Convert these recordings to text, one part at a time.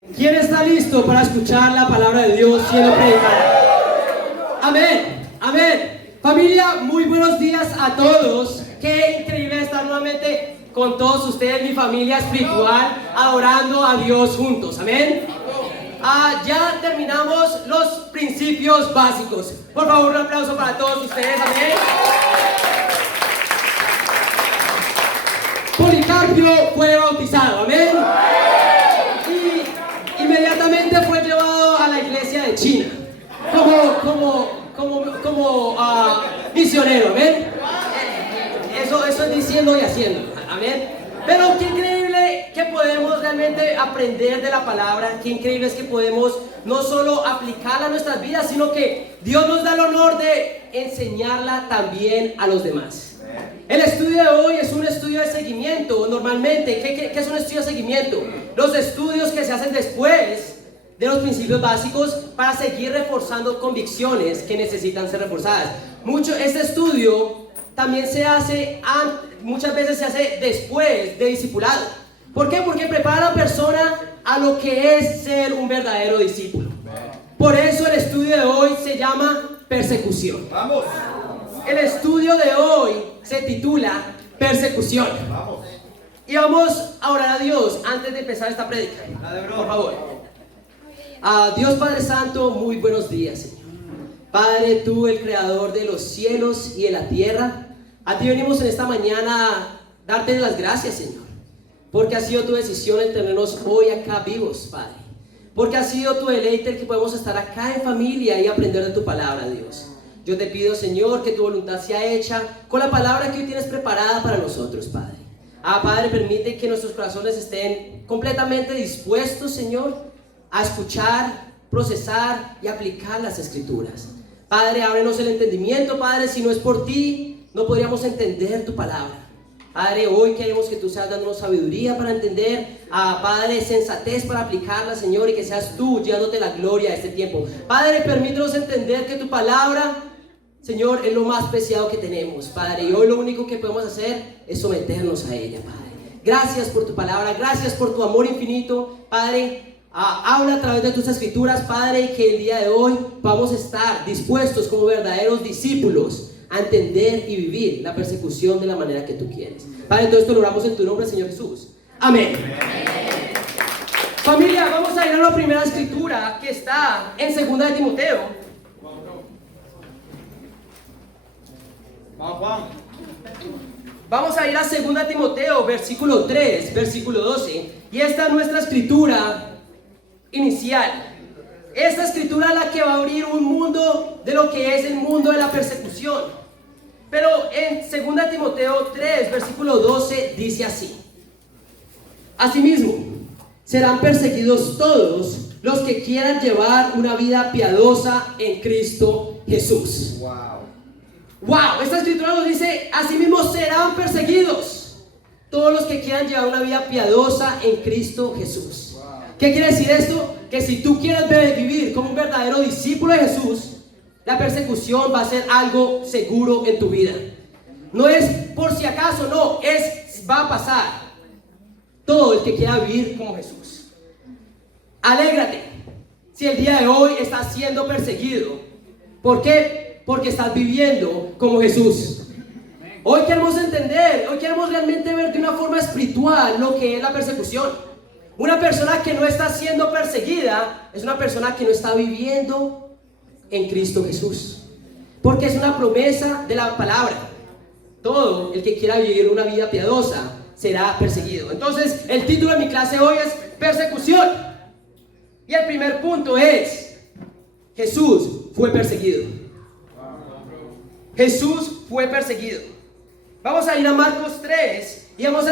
¿Quién está listo para escuchar la palabra de Dios siendo predicada? Amén, amén. Familia, muy buenos días a todos. Qué increíble estar nuevamente con todos ustedes, mi familia espiritual, adorando a Dios juntos. Amén. Ya terminamos los principios básicos. Por favor, un aplauso para todos ustedes. Amén. Policarpio fue bautizado. Amén. Inmediatamente fue llevado a la iglesia de China como misionero, ¿amén? Eso es diciendo y haciendo, ¿amén? Pero qué increíble que podemos realmente aprender de la palabra, qué increíble es que podemos no solo aplicarla a nuestras vidas, sino que Dios nos da el honor de enseñarla también a los demás. El estudio de hoy es un estudio de seguimiento. Normalmente, ¿qué es un estudio de seguimiento? Los estudios que se hacen después de los principios básicos para seguir reforzando convicciones que necesitan ser reforzadas. Este estudio también se hace, muchas veces se hace después de discipulado. ¿Por qué? Porque prepara a la persona a lo que es ser un verdadero discípulo. Por eso el estudio de hoy se llama persecución. ¡Vamos! El estudio de hoy se titula persecución. Vamos. Y vamos a orar a Dios antes de empezar esta prédica. Por favor. Dios Padre Santo, muy buenos días, Señor. Padre, tú el creador de los cielos y de la tierra, a ti venimos en esta mañana a darte las gracias, Señor, porque ha sido tu decisión en tenernos hoy acá vivos, Padre. Porque ha sido tu deleite el que podemos estar acá en familia y aprender de tu palabra, Dios. Yo te pido, Señor, que tu voluntad sea hecha con la palabra que hoy tienes preparada para nosotros, Padre. Padre, permite que nuestros corazones estén completamente dispuestos, Señor, a escuchar, procesar y aplicar las Escrituras. Padre, ábrenos el entendimiento, Padre. Si no es por ti, no podríamos entender tu palabra. Padre, hoy queremos que tú seas dándonos sabiduría para entender, Padre, sensatez para aplicarla, Señor, y que seas tú llevándote la gloria a este tiempo. Padre, permítenos entender que tu palabra, Señor, es lo más preciado que tenemos, Padre, y hoy lo único que podemos hacer es someternos a ella, Padre. Gracias por tu palabra, gracias por tu amor infinito, Padre. Habla a través de tus escrituras, Padre, que el día de hoy vamos a estar dispuestos como verdaderos discípulos a entender y vivir la persecución de la manera que tú quieres. Padre, todo esto lo oramos en tu nombre, Señor Jesús. Amén. Familia, vamos a ir a la primera escritura que está en 2 de Timoteo. Vamos a ir a 2 de Timoteo, versículo 3, versículo 12. Y esta es nuestra escritura inicial. Esta escritura es la que va a abrir un mundo de lo que es el mundo de la persecución. Pero en 2 de Timoteo 3, versículo 12, dice así: Asimismo, serán perseguidos todos los que quieran llevar una vida piadosa en Cristo Jesús. Wow, esta escritura nos dice: asimismo serán perseguidos todos los que quieran llevar una vida piadosa en Cristo Jesús. ¿Qué quiere decir esto? Que si tú quieres vivir como un verdadero discípulo de Jesús, la persecución va a ser algo seguro en tu vida. No es por si acaso, no, va a pasar. Todo el que quiera vivir como Jesús. Alégrate si el día de hoy estás siendo perseguido. ¿Por qué? Porque estás viviendo como Jesús. Hoy queremos entender, hoy queremos realmente ver de una forma espiritual lo que es la persecución. Una persona que no está siendo perseguida es una persona que no está viviendo en Cristo Jesús. Porque es una promesa de la palabra. Todo el que quiera vivir una vida piadosa será perseguido. Entonces, el título de mi clase hoy es persecución. Y el primer punto es: Jesús fue perseguido. Jesús fue perseguido. Vamos a ir a Marcos 3 y vamos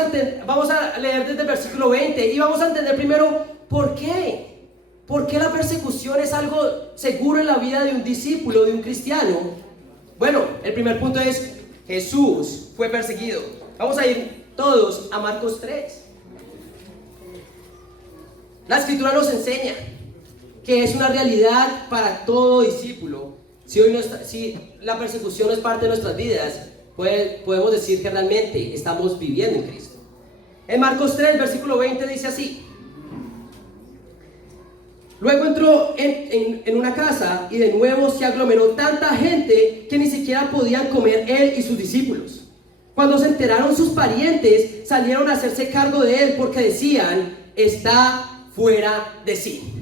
a leer desde el versículo 20 y vamos a entender primero por qué. ¿Por qué la persecución es algo seguro en la vida de un discípulo, de un cristiano? Bueno, el primer punto es: Jesús fue perseguido. Vamos a ir todos a Marcos 3. La escritura nos enseña que es una realidad para todo discípulo. Si la persecución es parte de nuestras vidas, podemos decir que realmente estamos viviendo en Cristo. En Marcos 3, versículo 20 dice así: Luego entró en una casa y de nuevo se aglomeró tanta gente que ni siquiera podían comer él y sus discípulos. Cuando se enteraron sus parientes, salieron a hacerse cargo de él porque decían, está fuera de sí.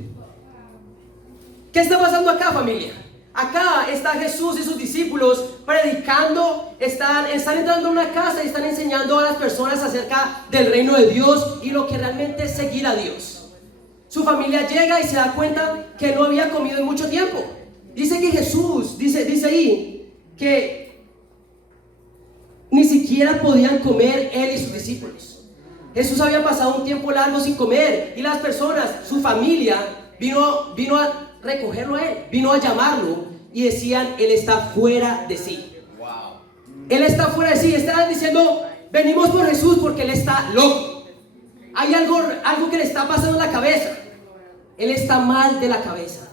¿Qué está pasando acá, familia? Acá está Jesús y sus discípulos predicando, están entrando en una casa y están enseñando a las personas acerca del reino de Dios y lo que realmente es seguir a Dios. Su familia llega y se da cuenta que no había comido en mucho tiempo. Dice que Jesús, dice ahí, que ni siquiera podían comer él y sus discípulos. Jesús había pasado un tiempo largo sin comer y las personas, su familia, vino a recogerlo a él, vino a llamarlo y decían, él está fuera de sí. Él está fuera de sí. Estaban diciendo, venimos por Jesús porque él está loco. Hay algo que le está pasando en la cabeza. Él está mal de la cabeza.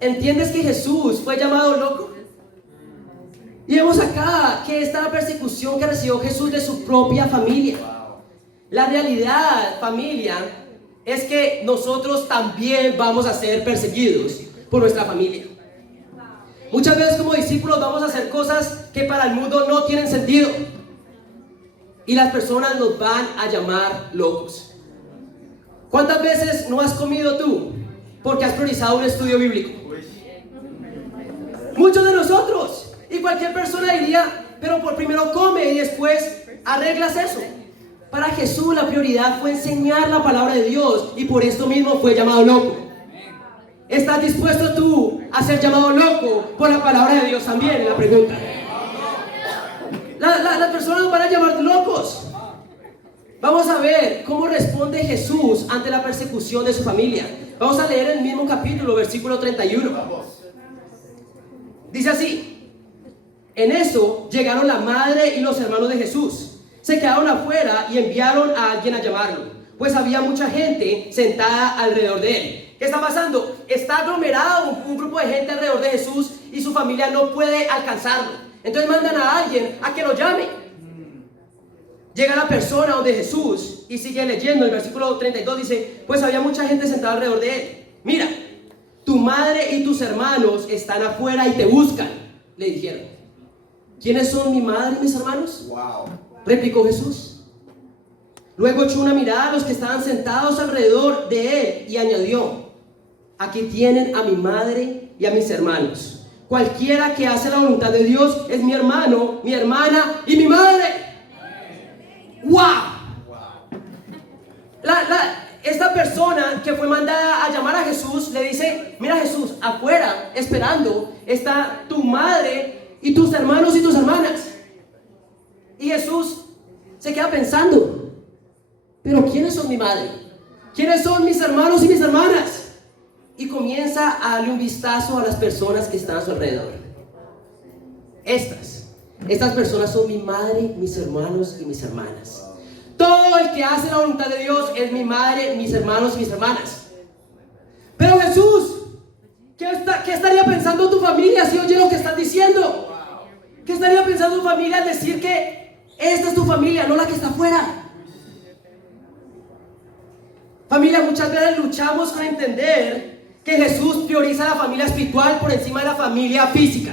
¿Entiendes que Jesús fue llamado loco? Y vemos acá que esta es la persecución que recibió Jesús de su propia familia. La realidad, familia, es que nosotros también vamos a ser perseguidos por nuestra familia. Muchas veces como discípulos vamos a hacer cosas que para el mundo no tienen sentido. Y las personas nos van a llamar locos. ¿Cuántas veces no has comido tú porque has priorizado un estudio bíblico? Muchos de nosotros. Y cualquier persona diría, pero por primero come y después arreglas eso. Para Jesús la prioridad fue enseñar la palabra de Dios y por esto mismo fue llamado loco. ¿Estás dispuesto tú a ser llamado loco por la palabra de Dios también? La pregunta. Las personas nos van a llamar locos. Vamos a ver cómo responde Jesús ante la persecución de su familia. Vamos a leer el mismo capítulo, versículo 31. Dice así: en eso llegaron la madre y los hermanos de Jesús. Se quedaron afuera y enviaron a alguien a llamarlo, pues había mucha gente sentada alrededor de él. ¿Qué está pasando? Está aglomerado un grupo de gente alrededor de Jesús y su familia no puede alcanzarlo. Entonces mandan a alguien a que lo llame. Llega la persona donde Jesús y sigue leyendo. El versículo 32 dice, pues había mucha gente sentada alrededor de él. Mira, tu madre y tus hermanos están afuera y te buscan, le dijeron. ¿Quiénes son mi madre y mis hermanos? Wow. Replicó Jesús. Luego echó una mirada a los que estaban sentados alrededor de él y añadió, aquí tienen a mi madre y a mis hermanos. Cualquiera que hace la voluntad de Dios es mi hermano, mi hermana y mi madre. ¡Wow! Esta persona que fue mandada a llamar a Jesús le dice, mira Jesús, afuera esperando está tu madre y tus hermanos y tus hermanas. Y Jesús se queda pensando, pero ¿quiénes son mi madre? ¿Quiénes son mis hermanos y mis hermanas? Y comienza a darle un vistazo a las personas que están a su alrededor. Estas personas son mi madre, mis hermanos y mis hermanas. Todo el que hace la voluntad de Dios es mi madre, mis hermanos y mis hermanas. Pero Jesús, ¿qué estaría pensando tu familia si oye lo que estás diciendo? ¿Qué estaría pensando tu familia al decir que esta es tu familia, no la que está afuera? Familia, muchas veces luchamos con entender que Jesús prioriza la familia espiritual por encima de la familia física.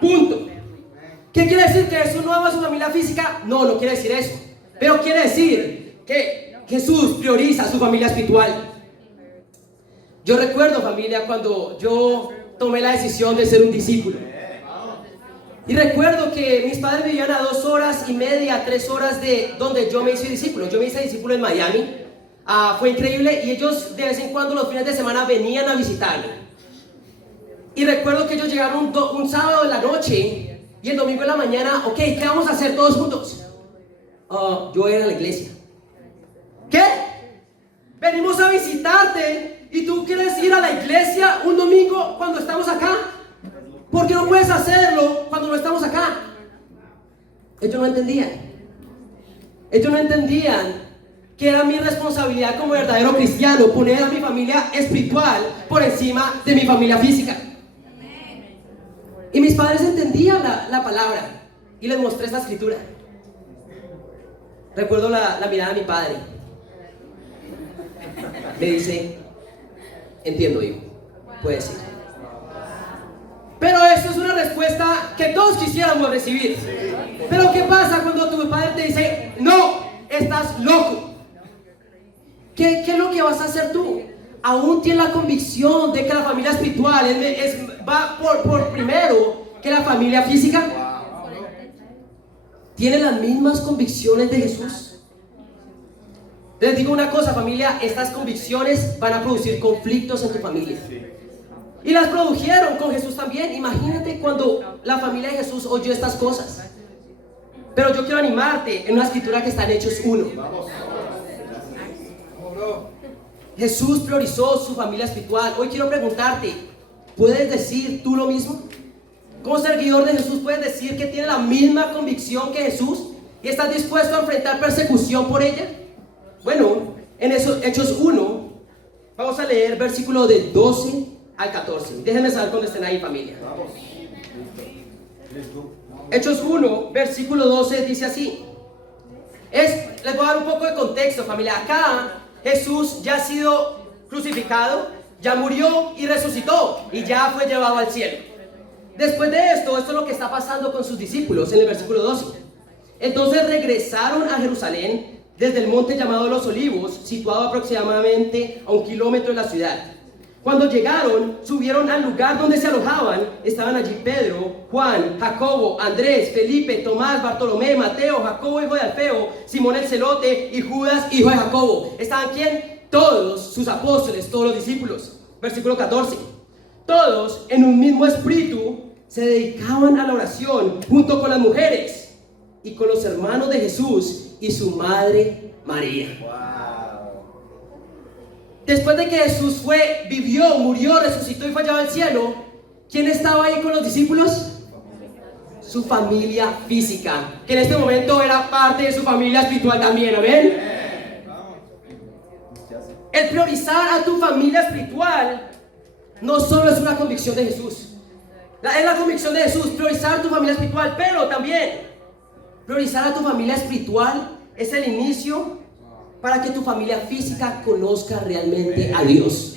Punto. ¿Qué quiere decir? ¿Que Jesús no ama a su familia física? No, no quiere decir eso. Pero quiere decir que Jesús prioriza a su familia espiritual. Yo recuerdo, familia, cuando yo tomé la decisión de ser un discípulo. Y recuerdo que mis padres vivían a 2 horas y media, 3 horas de donde yo me hice discípulo. Yo me hice discípulo en Miami. Fue increíble y ellos de vez en cuando los fines de semana venían a visitarme. Y recuerdo que ellos llegaron un sábado en la noche y el domingo en la mañana, ok, ¿qué vamos a hacer todos juntos? Yo voy a ir a la iglesia. ¿Qué? Venimos a visitarte y tú quieres ir a la iglesia un domingo cuando estamos acá. ¿Por qué no puedes hacerlo cuando no estamos acá? Ellos no entendían. Ellos no entendían que era mi responsabilidad como verdadero cristiano poner a mi familia espiritual por encima de mi familia física. Y mis padres entendían la palabra y les mostré esta escritura. Recuerdo la mirada de mi padre. Me dice, entiendo, hijo. Puede ser. Pero eso es una respuesta que todos quisiéramos recibir. Pero ¿qué pasa cuando tu padre te dice, no, estás loco? ¿Qué es lo que vas a hacer tú? Aún tienes la convicción de que la familia espiritual va por primero que la familia física. ¿Tienes las mismas convicciones de Jesús? Les digo una cosa, familia, estas convicciones van a producir conflictos en tu familia. Y las produjeron con Jesús también. Imagínate cuando la familia de Jesús oyó estas cosas. Pero yo quiero animarte en una escritura que está en Hechos 1. Jesús priorizó su familia espiritual. Hoy quiero preguntarte, ¿puedes decir tú lo mismo? Como seguidor de Jesús, ¿puedes decir que tienes la misma convicción que Jesús y estás dispuesto a enfrentar persecución por ella? Bueno, en Hechos 1 vamos a leer versículo del 12 al 14. Déjenme saber cuando estén ahí, familia. Hechos 1, versículo 12 dice así. Les voy a dar un poco de contexto, familia. Acá Jesús ya ha sido crucificado, ya murió y resucitó y ya fue llevado al cielo. Después de esto es lo que está pasando con sus discípulos en el versículo 12. Entonces regresaron a Jerusalén desde el monte llamado Los Olivos, situado aproximadamente a 1 kilómetro de la ciudad. Cuando llegaron, subieron al lugar donde se alojaban. Estaban allí Pedro, Juan, Jacobo, Andrés, Felipe, Tomás, Bartolomé, Mateo, Jacobo hijo de Alfeo, Simón el celote y Judas hijo de Jacobo. ¿Estaban quién? Todos sus apóstoles, todos los discípulos. Versículo 14. Todos en un mismo espíritu se dedicaban a la oración junto con las mujeres y con los hermanos de Jesús y su madre María. Después de que Jesús vivió, murió, resucitó y fue llevado al cielo, ¿quién estaba ahí con los discípulos? Su familia física, que en este momento era parte de su familia espiritual también, ¿amén? El priorizar a tu familia espiritual no solo es una convicción de Jesús, es la convicción de Jesús, priorizar a tu familia espiritual, pero también priorizar a tu familia espiritual es el inicio para que tu familia física conozca realmente a Dios.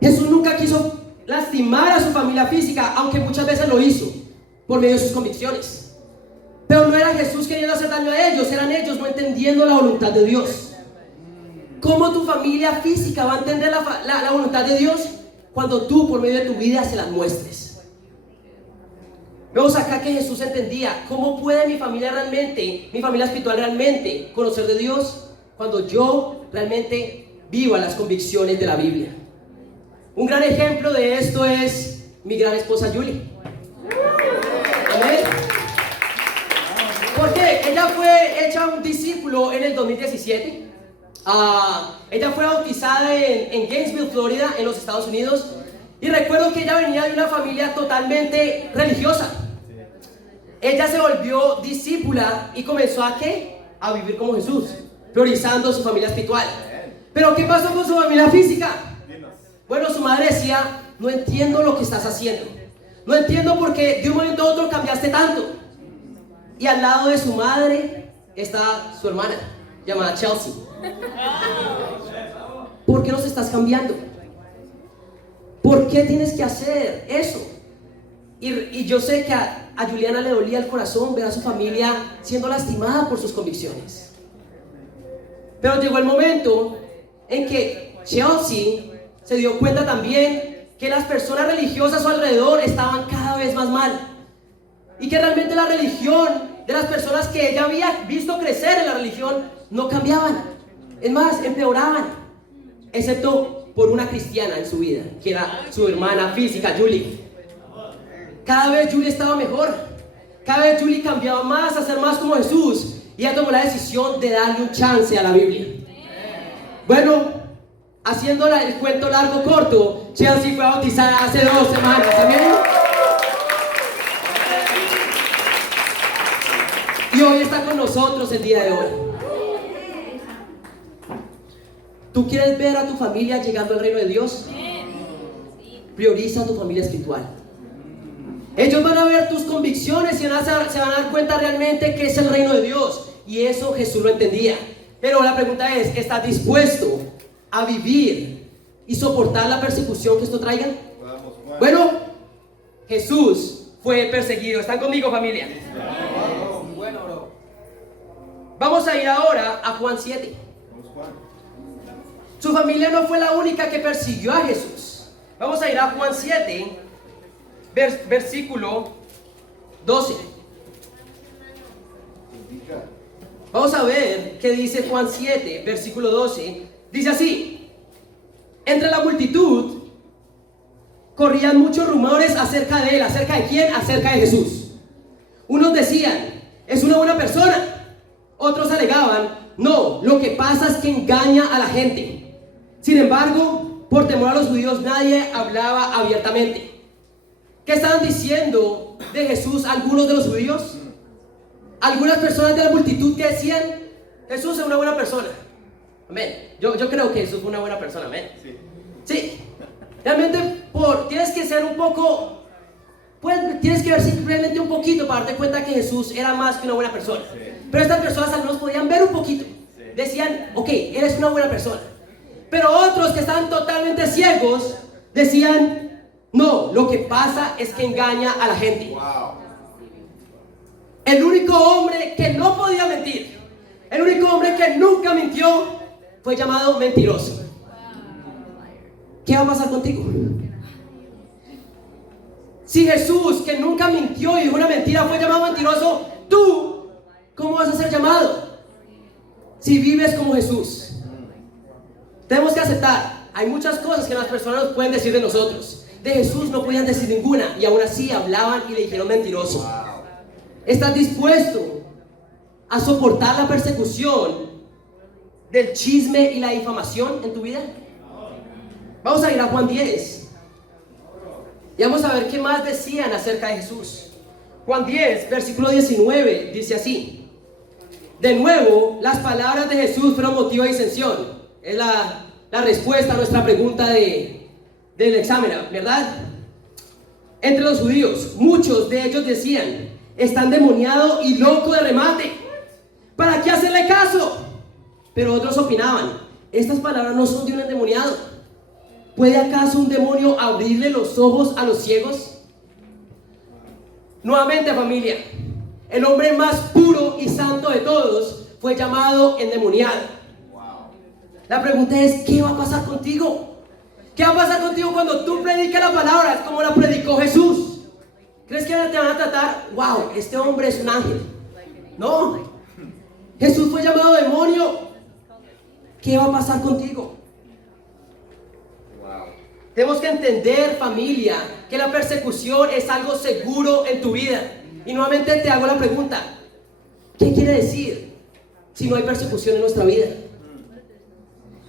Jesús nunca quiso lastimar a su familia física, aunque muchas veces lo hizo por medio de sus convicciones. Pero no era Jesús queriendo hacer daño a ellos, eran ellos no entendiendo la voluntad de Dios. ¿Cómo tu familia física va a entender la voluntad de Dios? Cuando tú por medio de tu vida se las muestres. Vemos acá que Jesús entendía cómo puede mi familia espiritual realmente conocer de Dios cuando yo realmente viva las convicciones de la Biblia. Un gran ejemplo de esto es mi gran esposa Julie. Amén. ¿Por qué? Ella fue hecha un discípulo en el 2017. Ella fue bautizada en Gainesville, Florida, en los Estados Unidos. Y recuerdo que ella venía de una familia totalmente religiosa. Ella se volvió discípula y comenzó a vivir como Jesús, priorizando su familia espiritual. Pero ¿qué pasó con su familia física? Bueno, su madre decía, no entiendo lo que estás haciendo. No entiendo por qué de un momento a otro cambiaste tanto. Y al lado de su madre está su hermana, llamada Chelsea. ¿Por qué nos estás cambiando? ¿Por qué tienes que hacer eso? Y yo sé que a Juliana le dolía el corazón ver a su familia siendo lastimada por sus convicciones. Pero llegó el momento en que Chelsea se dio cuenta también que las personas religiosas a su alrededor estaban cada vez más mal. Y que realmente la religión de las personas que ella había visto crecer en la religión no cambiaban. Es más, empeoraban. Excepto por una cristiana en su vida, que era su hermana física, Julie. Cada vez Julie estaba mejor. Cada vez Julie cambiaba más a ser más como Jesús. Y ella tomó la decisión de darle un chance a la Biblia. Bueno, haciendo el cuento largo corto, Chelsea fue bautizada hace 2 semanas. ¿Amén? Y hoy está con nosotros el día de hoy. ¿Tú quieres ver a tu familia llegando al reino de Dios? Prioriza a tu familia espiritual. Ellos van a ver tus convicciones y se van a dar cuenta realmente que es el reino de Dios. Y eso Jesús lo entendía. Pero la pregunta es, ¿estás dispuesto a vivir y soportar la persecución que esto traiga? Vamos, Juan. Bueno, Jesús fue perseguido. ¿Están conmigo, familia? Bueno, bro. Vamos a ir ahora a Juan 7. Vamos, Juan. Su familia no fue la única que persiguió a Jesús. Vamos a ir a Juan 7, versículo 12. Indica. Vamos a ver qué dice Juan 7, versículo 12. Dice así: entre la multitud corrían muchos rumores acerca de él. ¿Acerca de quién? Acerca de Jesús. Unos decían, es una buena persona. Otros alegaban, no, lo que pasa es que engaña a la gente. Sin embargo, por temor a los judíos, nadie hablaba abiertamente. ¿Qué estaban diciendo de Jesús algunos de los judíos? Algunas personas de la multitud que decían, Jesús es una buena persona. Amén. Yo creo que Jesús fue una buena persona. Amén. Sí. Realmente tienes que ser un poco, pues tienes que ver simplemente un poquito para darte cuenta que Jesús era más que una buena persona. Pero estas personas al menos podían ver un poquito. Decían, ok, él es una buena persona. Pero otros que estaban totalmente ciegos decían, no, lo que pasa es que engaña a la gente. Wow. El único hombre que no podía mentir, el único hombre que nunca mintió, fue llamado mentiroso. ¿Qué va a pasar contigo? Si Jesús, que nunca mintió y dijo una mentira, fue llamado mentiroso, tú, ¿cómo vas a ser llamado? Si vives como Jesús. Tenemos que aceptar, hay muchas cosas que las personas nos pueden decir de nosotros. De Jesús no podían decir ninguna, y aún así hablaban y le dijeron mentiroso. ¿Estás dispuesto a soportar la persecución del chisme y la difamación en tu vida? Vamos a ir a Juan 10 y vamos a ver qué más decían acerca de Jesús. Juan 10, versículo 19, dice así: de nuevo, las palabras de Jesús fueron motivo de disensión. Es la respuesta a nuestra pregunta del examen, ¿verdad? Entre los judíos, muchos de ellos decían, está endemoniado y loco de remate, ¿para qué hacerle caso? Pero otros opinaban, estas palabras no son de un endemoniado. ¿Puede acaso un demonio abrirle los ojos a los ciegos? Nuevamente, familia, el hombre más puro y santo de todos fue llamado endemoniado. La pregunta es, ¿qué va a pasar contigo? ¿Qué va a pasar contigo cuando tú predicas la palabra como la predicó Jesús? ¿Crees que ahora te van a tratar, wow, este hombre es un ángel? No, Jesús fue llamado demonio. ¿Qué va a pasar contigo? Tenemos que entender, familia, que la persecución es algo seguro en tu vida. Y nuevamente te hago la pregunta, ¿qué quiere decir si no hay persecución en nuestra vida?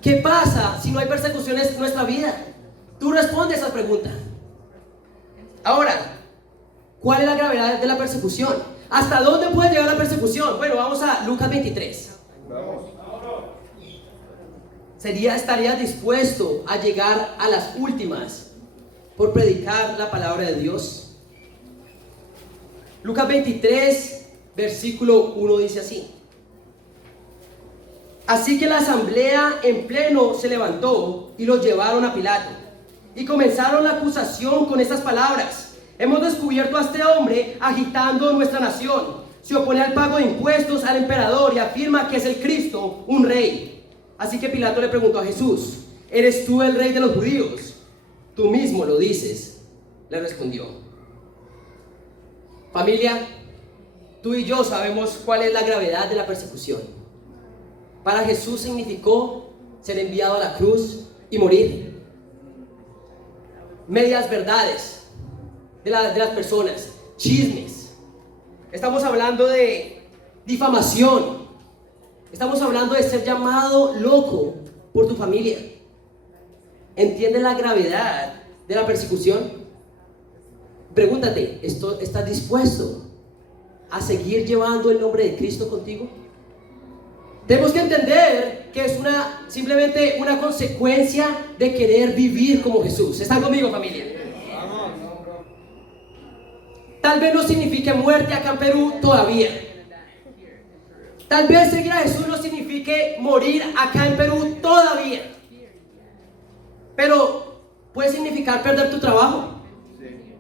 ¿Qué pasa si no hay persecuciones en nuestra vida? Tú respondes esa pregunta. Ahora, ¿cuál es la gravedad de la persecución? ¿Hasta dónde puede llegar la persecución? Bueno, vamos a Lucas 23. ¿Estarías dispuesto a llegar a las últimas por predicar la palabra de Dios? Lucas 23, versículo 1 dice así: así que la asamblea en pleno se levantó y los llevaron a Pilato. Y comenzaron la acusación con estas palabras: hemos descubierto a este hombre agitando nuestra nación. Se opone al pago de impuestos al emperador y afirma que es el Cristo, un rey. Así que Pilato le preguntó a Jesús: ¿eres tú el rey de los judíos? Tú mismo lo dices, le respondió. Familia, tú y yo sabemos cuál es la gravedad de la persecución. Para Jesús significó ser enviado a la cruz y morir. Medias verdades de las personas, chismes. Estamos hablando de difamación. Estamos hablando de ser llamado loco por tu familia. ¿Entiendes la gravedad de la persecución? Pregúntate, ¿estás dispuesto a seguir llevando el nombre de Cristo contigo? Tenemos que entender que es simplemente una consecuencia de querer vivir como Jesús. ¿Están conmigo, familia? Tal vez no signifique muerte acá en Perú todavía. Tal vez seguir a Jesús no signifique morir acá en Perú todavía. pero puede significar perder tu trabajo. Sí.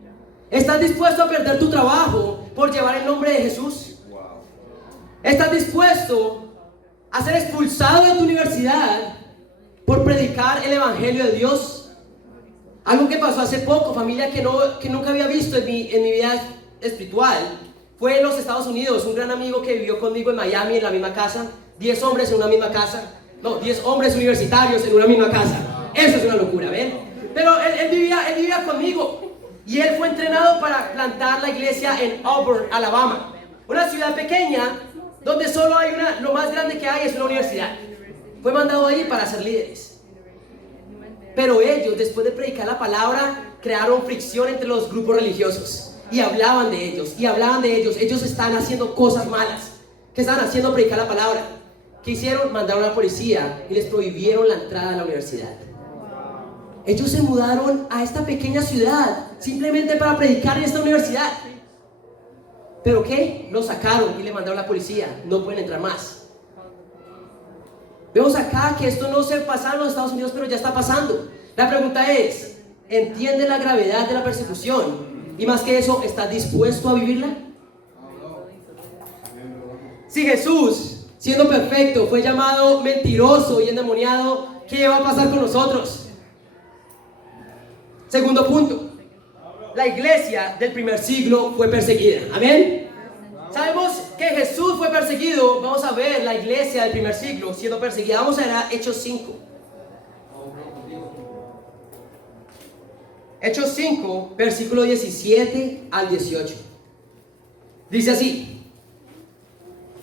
¿Estás dispuesto a perder tu trabajo por llevar el nombre de Jesús? Wow. ¿Estás dispuesto a ser expulsado de tu universidad por predicar el evangelio de Dios? Algo que pasó hace poco, familia, que nunca había visto en mi vida espiritual. Fue en los Estados Unidos, un gran amigo que vivió conmigo en Miami, en la misma casa. 10 hombres en una misma casa. No, 10 hombres universitarios en una misma casa. Eso es una locura, ¿ven? Pero él vivía conmigo. Y él fue entrenado para plantar la iglesia en Auburn, Alabama. Una ciudad pequeña donde solo hay lo más grande que hay es una universidad. Fue mandado ahí para ser líderes. Pero ellos, después de predicar la palabra, crearon fricción entre los grupos religiosos. Y hablaban de ellos, y hablaban de ellos. Ellos están haciendo cosas malas. ¿Qué estaban haciendo? Predicar la palabra. ¿Qué hicieron? Mandaron a la policía y les prohibieron la entrada a la universidad. Ellos se mudaron a esta pequeña ciudad simplemente para predicar en esta universidad. ¿Pero qué? Los sacaron y le mandaron a la policía. No pueden entrar más. Vemos acá que esto no se pasa en los Estados Unidos, pero ya está pasando. La pregunta es, ¿entiende la gravedad de la persecución? Y más que eso, ¿estás dispuesto a vivirla? Si Jesús, siendo perfecto, fue llamado mentiroso y endemoniado, ¿qué va a pasar con nosotros? Segundo punto, la iglesia del primer siglo fue perseguida. ¿Amén? Sabemos que Jesús fue perseguido. Vamos a ver la iglesia del primer siglo siendo perseguida. Vamos a ver a Hechos 5. Hechos 5, versículo 17 al 18. Dice así: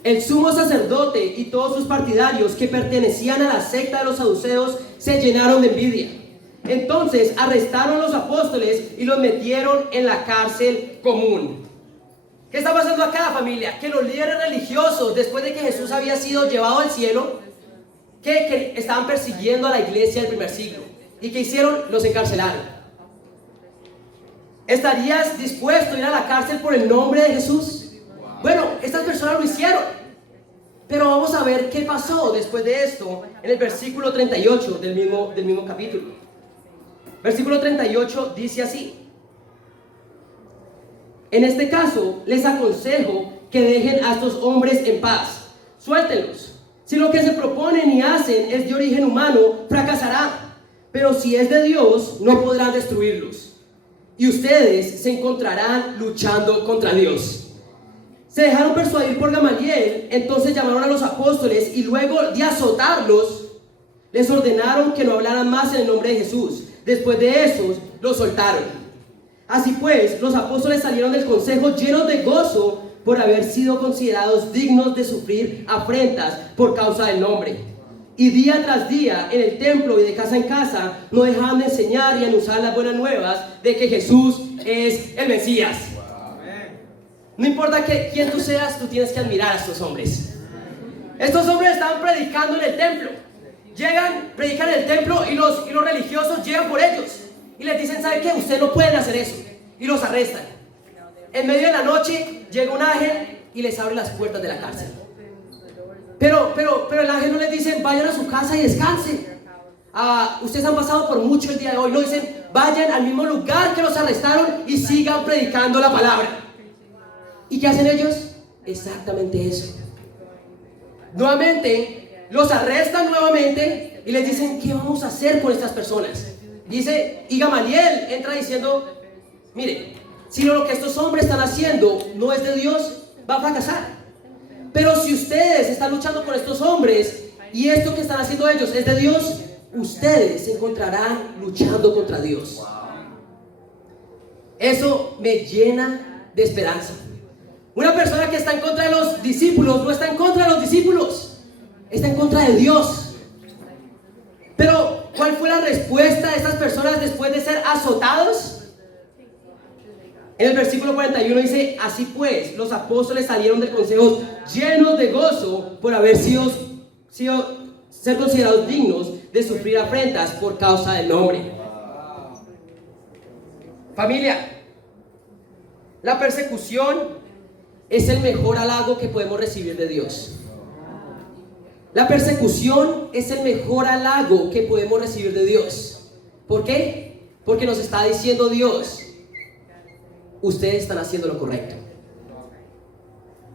el sumo sacerdote y todos sus partidarios que pertenecían a la secta de los saduceos se llenaron de envidia. Entonces arrestaron a los apóstoles y los metieron en la cárcel común. ¿Qué está pasando acá, familia? Que los líderes religiosos, después de que Jesús había sido llevado al cielo, que estaban persiguiendo a la iglesia del primer siglo. ¿Y qué hicieron? Los encarcelaron. ¿Estarías dispuesto a ir a la cárcel por el nombre de Jesús? Bueno, estas personas lo hicieron. Pero vamos a ver qué pasó después de esto en el versículo 38 del mismo capítulo. Versículo 38 dice así: en este caso les aconsejo que dejen a estos hombres en paz. Suéltenlos. Si lo que se proponen y hacen es de origen humano, fracasará. Pero si es de Dios, no podrán destruirlos. Y ustedes se encontrarán luchando contra Dios. Se dejaron persuadir por Gamaliel. Entonces llamaron a los apóstoles y luego de azotarlos, les ordenaron que no hablaran más en el nombre de Jesús. Después de eso, los soltaron. Así pues, los apóstoles salieron del consejo llenos de gozo por haber sido considerados dignos de sufrir afrentas por causa del nombre. Y día tras día, en el templo y de casa en casa, no dejaban de enseñar y anunciar las buenas nuevas de que Jesús es el Mesías. No importa quién tú seas, tú tienes que admirar a estos hombres. Estos hombres estaban predicando en el templo. Predican en el templo y los religiosos llegan por ellos. Y les dicen, ¿sabe qué? Ustedes no pueden hacer eso. Y los arrestan. En medio de la noche llega un ángel y les abre las puertas de la cárcel. Pero el ángel no les dice, vayan a su casa y descansen. Ustedes han pasado por mucho el día de hoy. No, dicen, vayan al mismo lugar que los arrestaron y sigan predicando la palabra. ¿Y qué hacen ellos? Exactamente eso. Nuevamente, los arrestan nuevamente y les dicen, ¿qué vamos a hacer con estas personas? Dice, y Gamaliel entra diciendo, mire, si lo que estos hombres están haciendo no es de Dios, va a fracasar. Pero si ustedes están luchando con estos hombres y esto que están haciendo ellos es de Dios, ustedes se encontrarán luchando contra Dios. Eso me llena de esperanza. Una persona que está en contra de los discípulos no está en contra de los discípulos, está en contra de Dios. Pero ¿cuál fue la respuesta de estas personas después de ser azotados? En el versículo 41 dice, así pues, los apóstoles salieron del consejo llenos de gozo por haber ser considerados dignos de sufrir afrentas por causa del nombre. Familia, la persecución es el mejor halago que podemos recibir de Dios. La persecución es el mejor halago que podemos recibir de Dios. ¿Por qué? Porque nos está diciendo Dios, ustedes están haciendo lo correcto.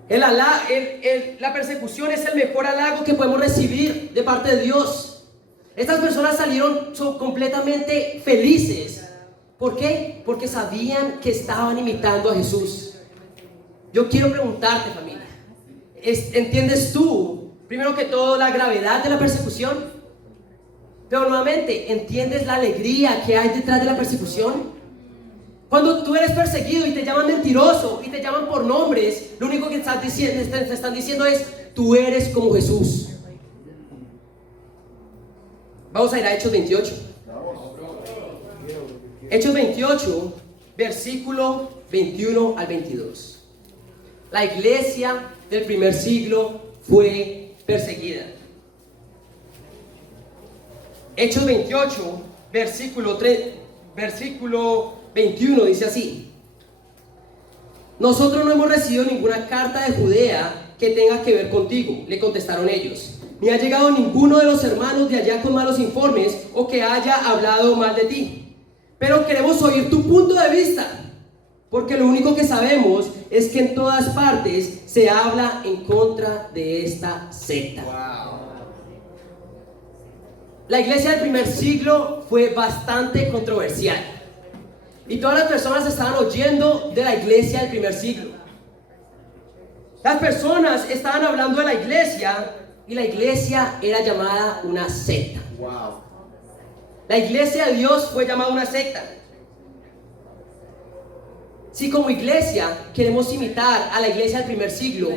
La persecución es el mejor halago que podemos recibir de parte de Dios. Estas personas son completamente felices. ¿Por qué? Porque sabían que estaban imitando a Jesús. Yo quiero preguntarte, familia, ¿entiendes tú, primero que todo, la gravedad de la persecución? Pero nuevamente, ¿entiendes la alegría que hay detrás de la persecución? Cuando tú eres perseguido y te llaman mentiroso y te llaman por nombres, lo único que te están diciendo es, tú eres como Jesús. Vamos a ir a Hechos 28. Hechos 28, versículo 21 al 22. La iglesia del primer siglo fue perseguida. Hechos 28, versículo 21 dice así: nosotros no hemos recibido ninguna carta de Judea que tenga que ver contigo, le contestaron ellos, ni ha llegado ninguno de los hermanos de allá con malos informes o que haya hablado mal de ti, pero queremos oír tu punto de vista, porque lo único que sabemos es que en todas partes se habla en contra de esta secta. La iglesia del primer siglo fue bastante controversial. Y todas las personas estaban oyendo de la iglesia del primer siglo. Las personas estaban hablando de la iglesia y la iglesia era llamada una secta. La iglesia de Dios fue llamada una secta. Si como iglesia queremos imitar a la iglesia del primer siglo,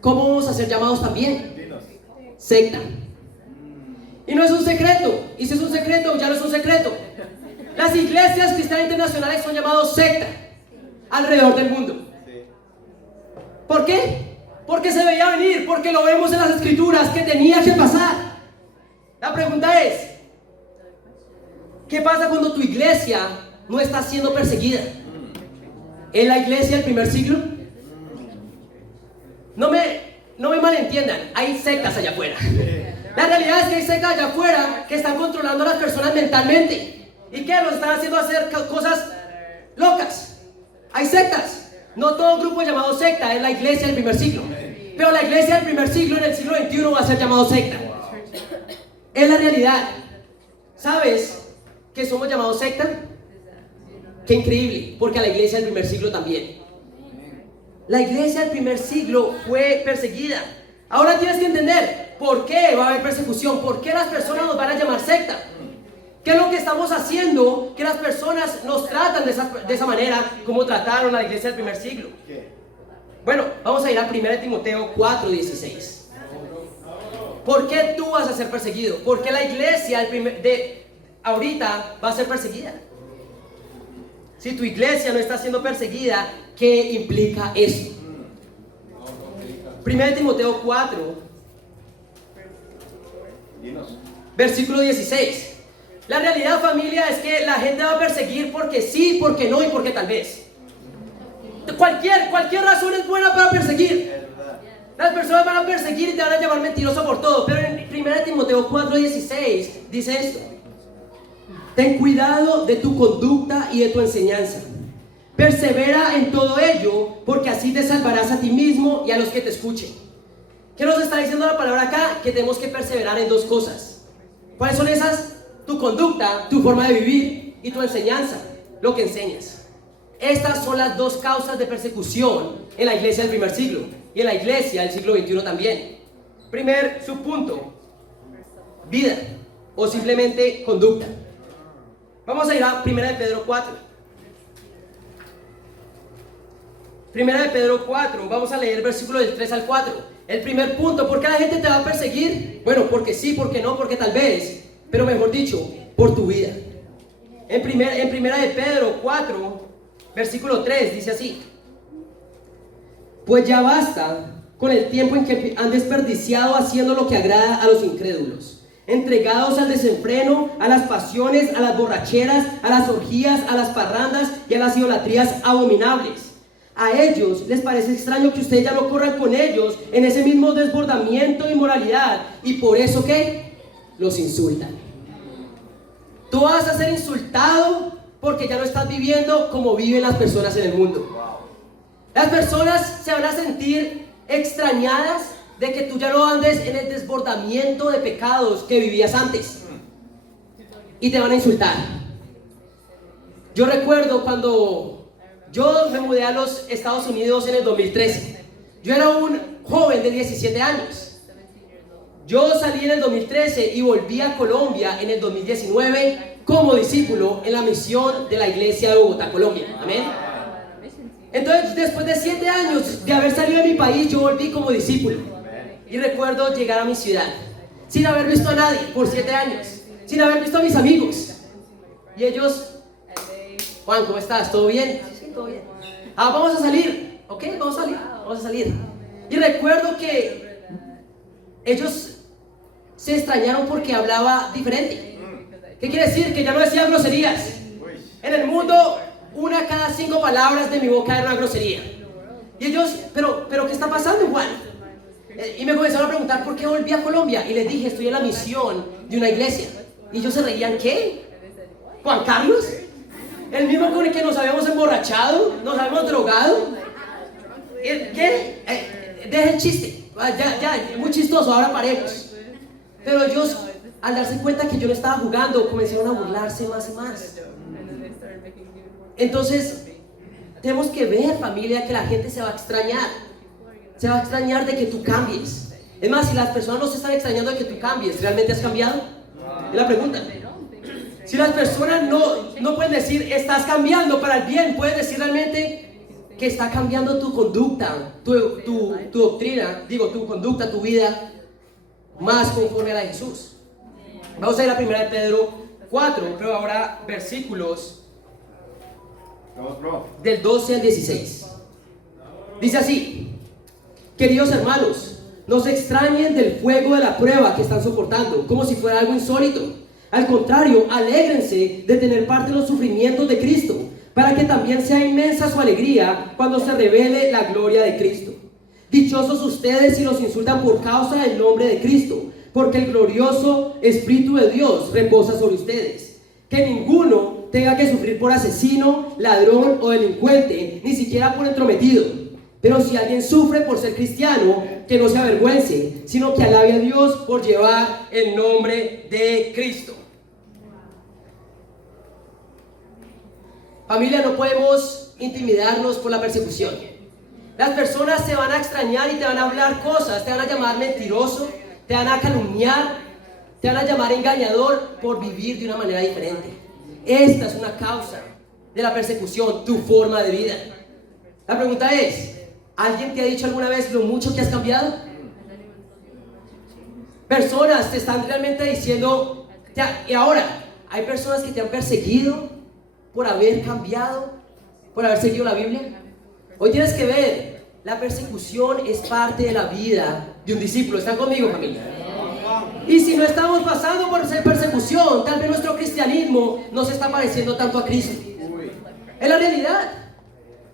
¿cómo vamos a ser llamados también? Secta. Y no es un secreto. Y si es un secreto, ya no es un secreto. Las iglesias cristianas internacionales son llamadas secta alrededor del mundo. ¿Por qué? Porque se veía venir, porque lo vemos en las escrituras que tenía que pasar. La pregunta es, ¿qué pasa cuando tu iglesia no está siendo perseguida? ¿Es la iglesia del primer siglo? No me malentiendan, hay sectas allá afuera. La realidad es que hay sectas allá afuera que están controlando a las personas mentalmente y que los están haciendo hacer cosas locas. Hay sectas. No todo grupo llamado secta es la iglesia del primer siglo, pero la iglesia del primer siglo en el siglo XXI va a ser llamado secta. Es la realidad. ¿Sabes que somos llamados secta? Qué increíble, porque a la iglesia del primer siglo también. La iglesia del primer siglo fue perseguida. Ahora tienes que entender por qué va a haber persecución, por qué las personas nos van a llamar secta. ¿Qué es lo que estamos haciendo que las personas nos tratan de esa manera como trataron a la iglesia del primer siglo? Bueno, vamos a ir a 1 Timoteo 4:16. ¿Por qué tú vas a ser perseguido? ¿Por qué la iglesia de ahorita va a ser perseguida? Si tu iglesia no está siendo perseguida, ¿qué implica eso? 1 Timoteo 4, versículo 16. La realidad, familia, es que la gente va a perseguir porque sí, porque no y porque tal vez. Cualquier razón es buena para perseguir. Las personas van a perseguir y te van a llamar mentiroso por todo. Pero en 1 Timoteo 4:16 dice esto: ten cuidado de tu conducta y de tu enseñanza. Persevera en todo ello, porque así te salvarás a ti mismo y a los que te escuchen. ¿Qué nos está diciendo la palabra acá? Que tenemos que perseverar en dos cosas. ¿Cuáles son esas? Tu conducta, tu forma de vivir y tu enseñanza, lo que enseñas. Estas son las dos causas de persecución en la iglesia del primer siglo y en la iglesia del siglo XXI también. Primer subpunto: vida o simplemente conducta. Vamos a ir a 1 de Pedro 4. 1 de Pedro 4, vamos a leer el versículo del 3 al 4. El primer punto: ¿por qué la gente te va a perseguir? Bueno, porque sí, porque no, porque tal vez, pero mejor dicho, por tu vida. En 1 de Pedro 4, versículo 3, dice así: pues ya basta con el tiempo en que han desperdiciado haciendo lo que agrada a los incrédulos, entregados al desenfreno, a las pasiones, a las borracheras, a las orgías, a las parrandas y a las idolatrías abominables. A ellos les parece extraño que ustedes ya no corran con ellos en ese mismo desbordamiento de inmoralidad, y por eso ¿qué? Los insultan. Tú vas a ser insultado porque ya no estás viviendo como viven las personas en el mundo. Las personas se van a sentir extrañadas de que tú ya no andes en el desbordamiento de pecados que vivías antes. Y te van a insultar. Yo recuerdo cuando yo me mudé a los Estados Unidos en el 2013. Yo era un joven de 17 años. Yo salí en el 2013 y volví a Colombia en el 2019 como discípulo en la misión de la iglesia de Bogotá, Colombia. Amén. Entonces, después de 7 años de haber salido de mi país, yo volví como discípulo. Y recuerdo llegar a mi ciudad sin haber visto a nadie por 7 años, sin haber visto a mis amigos. Y ellos, Juan, ¿cómo estás? ¿Todo bien? Sí, todo bien. Vamos a salir. Ok, vamos a salir. Y recuerdo que ellos se extrañaron porque hablaba diferente. ¿Qué quiere decir? Que ya no decía groserías. En el mundo, 1 cada 5 palabras de mi boca era una grosería. Y ellos, pero ¿qué está pasando, Juan? Y me comenzaron a preguntar por qué volví a Colombia. Y les dije, estoy en la misión de una iglesia. Y ellos se reían, ¿qué? ¿Juan Carlos? ¿El mismo con el que nos habíamos emborrachado? ¿Nos habíamos drogado? ¿Qué? Deja el chiste. Ya, muy chistoso, ahora paremos. Pero ellos, al darse cuenta que yo no estaba jugando, comenzaron a burlarse más y más. Entonces, tenemos que ver, familia, que la gente se va a extrañar. Se va a extrañar de que tú cambies. Es más, si las personas no se están extrañando de que tú cambies, ¿realmente has cambiado? Es la pregunta. Si las personas no pueden decir, estás cambiando para el bien, pueden decir realmente que está cambiando tu conducta, tu doctrina, tu conducta, tu vida, más conforme a la de Jesús. Vamos a ir a 1 de Pedro 4, pero ahora versículos del 12 al 16. Dice así: queridos hermanos, no se extrañen del fuego de la prueba que están soportando, como si fuera algo insólito. Al contrario, alégrense de tener parte en los sufrimientos de Cristo, para que también sea inmensa su alegría cuando se revele la gloria de Cristo. Dichosos ustedes si los insultan por causa del nombre de Cristo, porque el glorioso Espíritu de Dios reposa sobre ustedes. Que ninguno tenga que sufrir por asesino, ladrón o delincuente, ni siquiera por entrometido. Pero si alguien sufre por ser cristiano, que no se avergüence, sino que alabe a Dios por llevar el nombre de Cristo. Familia, no podemos intimidarnos por la persecución. Las personas se van a extrañar y te van a hablar cosas, te van a llamar mentiroso, te van a calumniar, te van a llamar engañador por vivir de una manera diferente. Esta es una causa de la persecución, tu forma de vida. La pregunta es, ¿alguien te ha dicho alguna vez lo mucho que has cambiado? Personas te están realmente diciendo, y ahora, hay personas que te han perseguido por haber cambiado, por haber seguido la Biblia. Hoy tienes que ver, la persecución es parte de la vida de un discípulo. ¿Están conmigo, familia? Y si no estamos pasando por ser persecución, tal vez nuestro cristianismo no se está pareciendo tanto a Cristo. Es la realidad.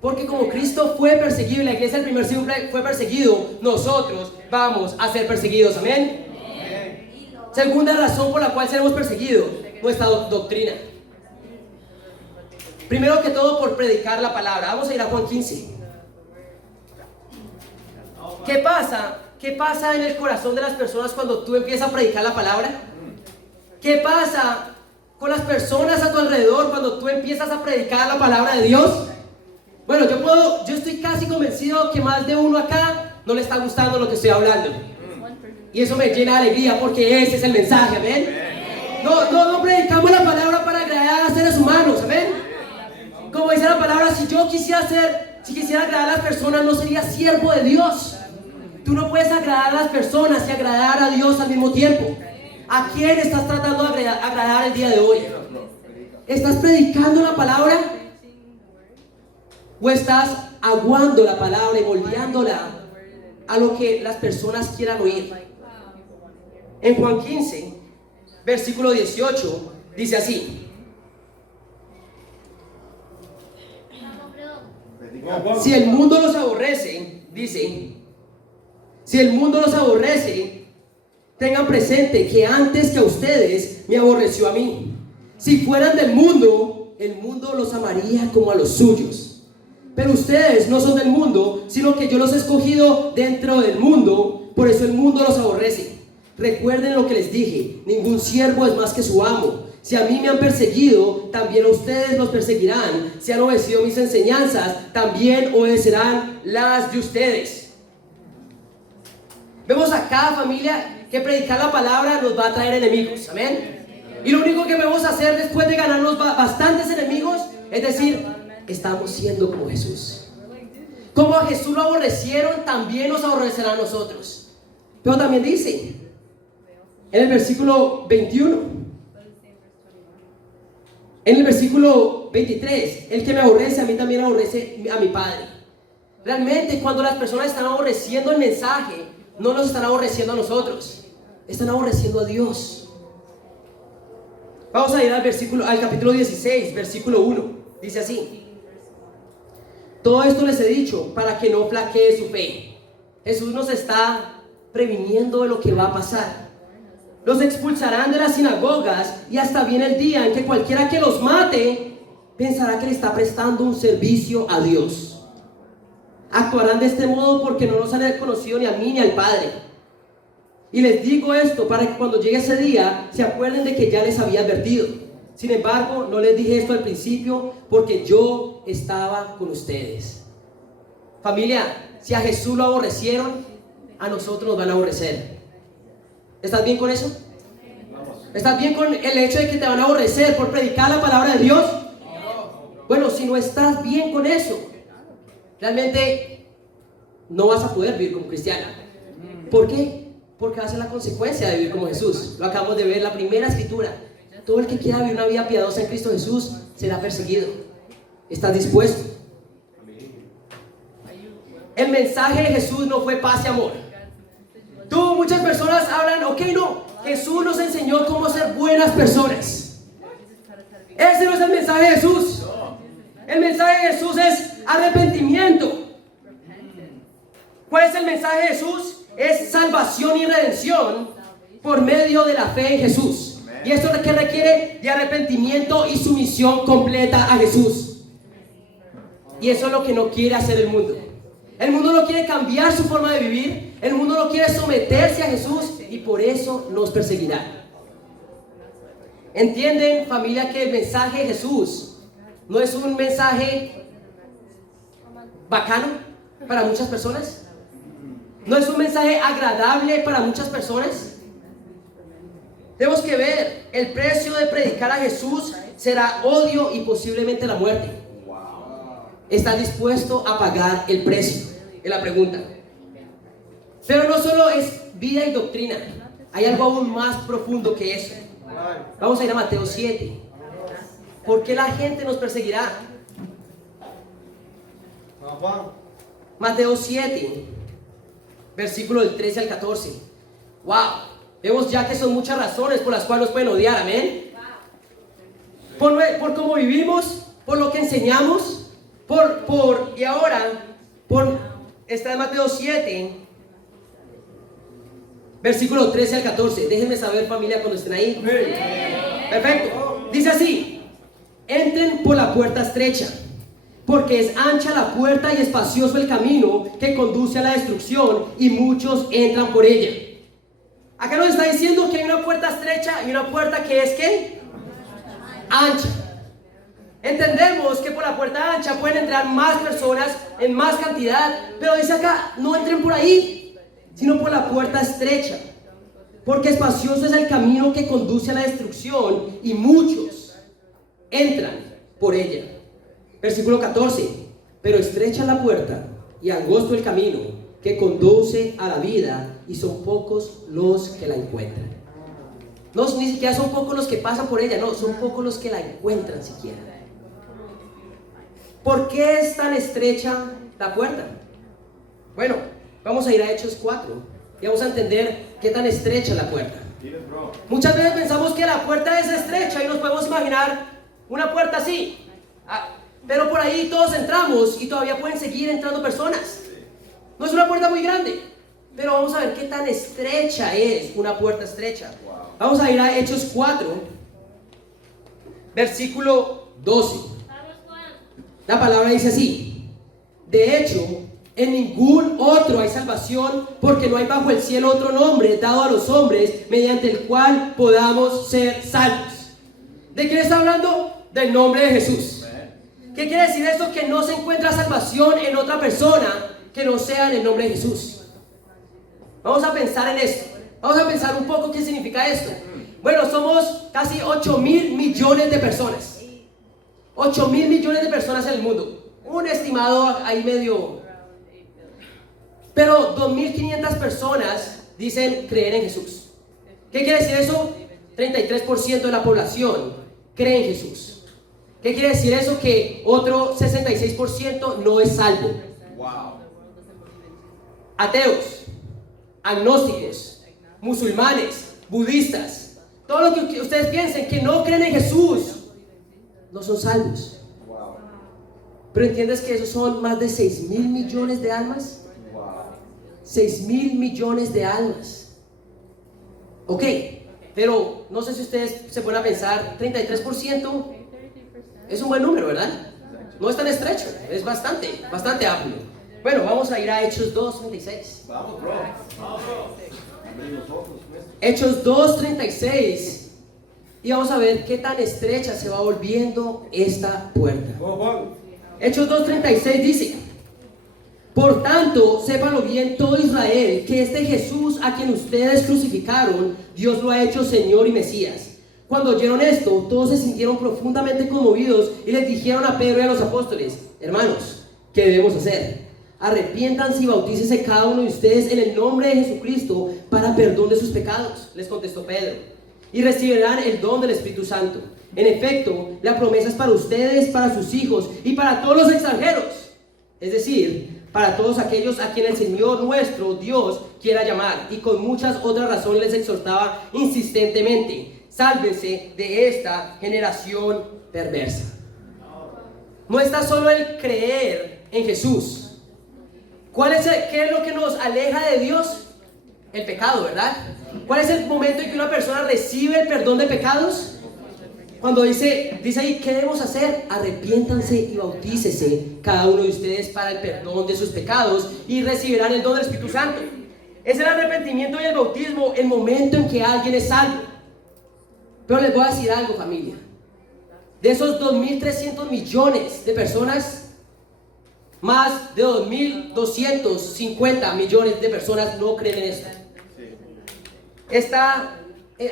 Porque como Cristo fue perseguido y la iglesia del primer siglo fue perseguido, nosotros vamos a ser perseguidos. ¿Amén? Segunda razón por la cual seremos perseguidos, nuestra doctrina. Primero que todo, por predicar la palabra. Vamos a ir a Juan 15. ¿Qué pasa? ¿Qué pasa en el corazón de las personas cuando tú empiezas a predicar la palabra? ¿Qué pasa con las personas a tu alrededor cuando tú empiezas a predicar la palabra de Dios? Bueno, yo estoy casi convencido que más de uno acá no le está gustando lo que estoy hablando. Y eso me llena de alegría porque ese es el mensaje, ¿amén? No predicamos la palabra para agradar a seres humanos, ¿amén? Como dice la palabra, si quisiera agradar a las personas, no sería siervo de Dios. Tú no puedes agradar a las personas y agradar a Dios al mismo tiempo. ¿A quién estás tratando de agradar el día de hoy? ¿Estás predicando la palabra? ¿O estás aguando la palabra y moldeándola a lo que las personas quieran oír? En Juan 15, versículo 18, dice así: si el mundo los aborrece, dice, si el mundo los aborrece, tengan presente que antes que a ustedes me aborreció a mí. Si fueran del mundo, el mundo los amaría como a los suyos. Pero ustedes no son del mundo, sino que yo los he escogido dentro del mundo, por eso el mundo los aborrece. Recuerden lo que les dije, ningún siervo es más que su amo. Si a mí me han perseguido, también a ustedes los perseguirán. Si han obedecido mis enseñanzas, también obedecerán las de ustedes. Vemos acá, familia, que predicar la palabra nos va a traer enemigos, amén. Y lo único que debemos hacer después de ganarnos bastantes enemigos es decir, estamos siendo como Jesús. Como a Jesús lo aborrecieron, también nos aborrecerán a nosotros. Pero también dice en el versículo 21, en el versículo 23, el que me aborrece a mí también aborrece a mi Padre. Realmente cuando las personas están aborreciendo el mensaje, no nos están aborreciendo a nosotros, están aborreciendo a Dios. Vamos a ir al capítulo 16, versículo 1. Dice así: todo esto les he dicho para que no flaquee su fe. Jesús nos está previniendo de lo que va a pasar. Los expulsarán de las sinagogas y hasta viene el día en que cualquiera que los mate pensará que le está prestando un servicio a Dios. Actuarán de este modo porque no nos han conocido ni a mí ni al Padre. Y les digo esto para que cuando llegue ese día se acuerden de que ya les había advertido. Sin embargo, no les dije esto al principio porque yo estaba con ustedes. Familia, si a Jesús lo aborrecieron, a nosotros nos van a aborrecer. ¿Estás bien con eso? ¿Estás bien con el hecho de que te van a aborrecer por predicar la palabra de Dios? Bueno, si no estás bien con eso, realmente no vas a poder vivir como cristiana. ¿Por qué? Porque va a ser la consecuencia de vivir como Jesús. Lo acabamos de ver en la primera escritura. Todo el que quiera vivir una vida piadosa en Cristo Jesús será perseguido. ¿Estás dispuesto? El mensaje de Jesús no fue paz y amor. Muchas personas hablan, ok, no, Jesús nos enseñó cómo ser buenas personas. Ese no es el mensaje de Jesús. El mensaje de Jesús es arrepentimiento. ¿Cuál es el mensaje de Jesús? Es salvación y redención por medio de la fe en Jesús. Y esto que requiere de arrepentimiento y sumisión completa a Jesús. Y eso es lo que no quiere hacer el mundo. El mundo no quiere cambiar su forma de vivir. El mundo no quiere someterse a Jesús y por eso nos perseguirá. ¿Entienden, familia, que el mensaje de Jesús no es un mensaje bacano para muchas personas? ¿No es un mensaje agradable para muchas personas? Tenemos que ver, el precio de predicar a Jesús será odio y posiblemente la muerte. ¿Estás dispuesto a pagar el precio? Es la pregunta. Pero no solo es vida y doctrina, hay algo aún más profundo que eso. Vamos a ir a Mateo 7. ¿Por qué la gente nos perseguirá? Mateo 7, versículo del 13 al 14. Wow, vemos ya que son muchas razones por las cuales nos pueden odiar, amén. Por cómo vivimos, por lo que enseñamos, y ahora, está en Mateo 7, versículo 13 al 14. Déjenme saber, familia, cuando estén ahí. Perfecto. Dice así: entren por la puerta estrecha, porque es ancha la puerta y espacioso el camino que conduce a la destrucción, y muchos entran por ella. Acá nos está diciendo que hay una puerta estrecha y una puerta que es ¿qué? Ancha. Entendemos que por la puerta ancha pueden entrar más personas en más cantidad, pero dice acá, no entren por ahí, sino por la puerta estrecha, porque espacioso es el camino que conduce a la destrucción y muchos entran por ella. Versículo 14: pero estrecha la puerta y angosto el camino que conduce a la vida, y son pocos los que la encuentran. No, ni siquiera son pocos los que pasan por ella, no, son pocos los que la encuentran siquiera. ¿Por qué es tan estrecha la puerta? Bueno, vamos a ir a Hechos 4 y vamos a entender qué tan estrecha es la puerta. Muchas veces pensamos que la puerta es estrecha y nos podemos imaginar una puerta así, pero por ahí todos entramos y todavía pueden seguir entrando personas. No es una puerta muy grande, pero vamos a ver qué tan estrecha es una puerta estrecha. Vamos a ir a Hechos 4, versículo 12. La palabra dice así: de hecho, en ningún otro hay salvación, porque no hay bajo el cielo otro nombre dado a los hombres mediante el cual podamos ser salvos. ¿De qué está hablando? Del nombre de Jesús. ¿Qué quiere decir esto? Que no se encuentra salvación en otra persona que no sea en el nombre de Jesús. Vamos a pensar en esto. Vamos a pensar un poco qué significa esto. Bueno, somos casi 8.000 millones de personas. 8.000 millones de personas en el mundo. Un estimado ahí medio. Pero 2.500 personas dicen creer en Jesús. ¿Qué quiere decir eso? 33% de la población cree en Jesús. ¿Qué quiere decir eso? Que otro 66% no es salvo. Wow. Ateos, agnósticos, musulmanes, budistas, todo lo que ustedes piensen que no creen en Jesús, no son salvos. Wow. Pero ¿entiendes que esos son más de 6.000 millones de almas? Wow. 6.000 millones de almas. Ok, pero no sé si ustedes se ponen a pensar, 33% es un buen número, ¿verdad? No es tan estrecho, es bastante amplio. Bueno, vamos a ir a Hechos 2:36. Vamos, bro. Vamos. Abre los ojos, pues. Hechos 2:36. Y vamos a ver qué tan estrecha se va volviendo esta puerta. Hechos 2:36 dice: por tanto, sépanlo bien todo Israel, que este Jesús a quien ustedes crucificaron, Dios lo ha hecho Señor y Mesías. Cuando oyeron esto, todos se sintieron profundamente conmovidos y les dijeron a Pedro y a los apóstoles: hermanos, ¿qué debemos hacer? Arrepiéntanse y bautícese cada uno de ustedes en el nombre de Jesucristo para perdón de sus pecados, les contestó Pedro, y recibirán el don del Espíritu Santo. En efecto, la promesa es para ustedes, para sus hijos y para todos los extranjeros, es decir, para todos aquellos a quien el Señor nuestro Dios quiera llamar. Y con muchas otras razones les exhortaba insistentemente: sálvense de esta generación perversa. No está solo el creer en Jesús. ¿Qué es lo que nos aleja de Dios? El pecado, ¿verdad? ¿Cuál es el momento en que una persona recibe el perdón de pecados? Cuando dice ahí, ¿qué debemos hacer? Arrepiéntanse y bautícese cada uno de ustedes para el perdón de sus pecados y recibirán el don del Espíritu Santo. Es el arrepentimiento y el bautismo el momento en que alguien es salvo. Pero les voy a decir algo, familia. De esos 2.300 millones de personas, más de 2.250 millones de personas no creen en esto.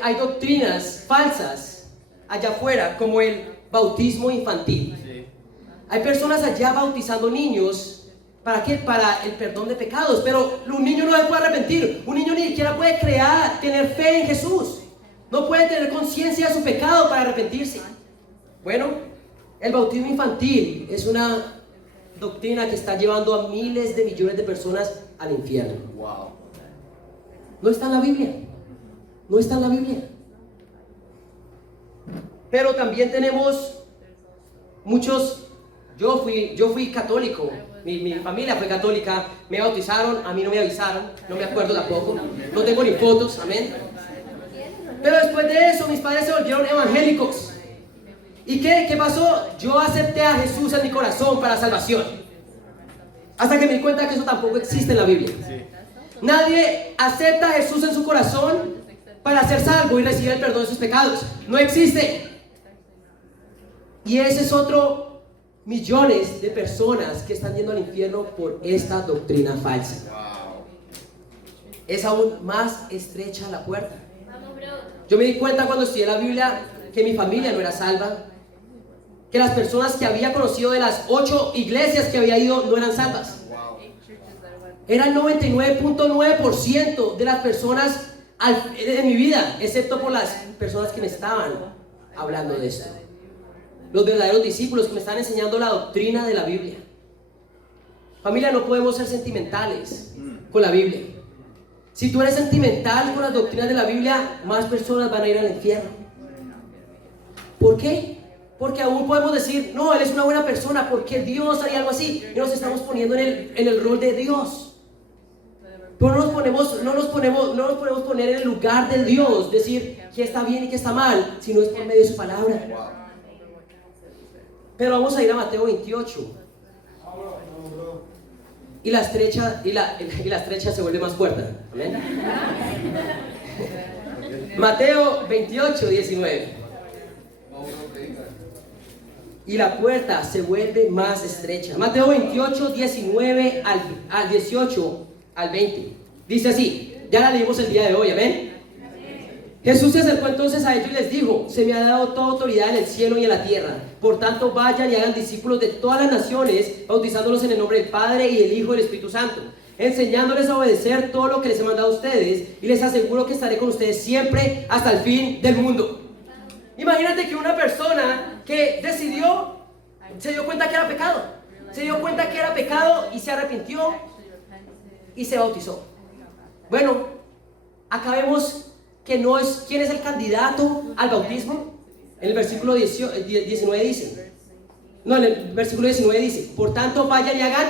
Hay doctrinas falsas allá afuera, como el bautismo infantil. Hay personas allá bautizando niños. ¿Para qué? Para el perdón de pecados. Pero un niño no se puede arrepentir. Un niño ni siquiera puede tener fe en Jesús. No puede tener conciencia de su pecado para arrepentirse. Bueno, el bautismo infantil es una doctrina que está llevando a miles de millones de personas al infierno. Wow. No está en la Biblia. No está en la Biblia. Pero también tenemos muchos. Yo fui católico. Mi familia fue católica. Me bautizaron. A mí no me avisaron. No me acuerdo tampoco. No tengo ni fotos. Amén. Pero después de eso, mis padres se volvieron evangélicos. ¿Y qué pasó? Yo acepté a Jesús en mi corazón para salvación. Hasta que me di cuenta que eso tampoco existe en la Biblia. Nadie acepta a Jesús en su corazón para ser salvo y recibir el perdón de sus pecados. No existe. Y ese es otro millones de personas que están yendo al infierno por esta doctrina falsa. Es aún más estrecha la puerta. Yo me di cuenta cuando estudié la Biblia que mi familia no era salva, que las personas que había conocido de las 8 iglesias que había ido no eran salvas. Era el 99.9% de las personas en mi vida, excepto por las personas que me estaban hablando de esto. Los verdaderos discípulos que me están enseñando la doctrina de la Biblia. Familia, no podemos ser sentimentales con la Biblia. Si tú eres sentimental con las doctrinas de la Biblia, más personas van a ir al infierno. ¿Por qué? Porque aún podemos decir, no, él es una buena persona, porque Dios haría algo así. Y nos estamos poniendo en el rol de Dios. Pero no nos podemos poner en el lugar de Dios, decir qué está bien y qué está mal, si no es por medio de su palabra. Pero vamos a ir a Mateo 28. Y la estrecha se vuelve más fuerte. ¿Amén? Mateo 28, 19. Y la puerta se vuelve más estrecha. Mateo 28, 19 al 18 al 20. Dice así, ya la leímos el día de hoy, amén. Jesús se acercó entonces a ellos y les dijo: se me ha dado toda autoridad en el cielo y en la tierra. Por tanto, vayan y hagan discípulos de todas las naciones, bautizándolos en el nombre del Padre y del Hijo y del Espíritu Santo, enseñándoles a obedecer todo lo que les he mandado a ustedes, y les aseguro que estaré con ustedes siempre hasta el fin del mundo. Imagínate que una persona que decidió, se dio cuenta que era pecado, y se arrepintió y se bautizó. Bueno, acá vemos que no es quién es el candidato al bautismo. En el versículo 19 dice, por tanto vayan y hagan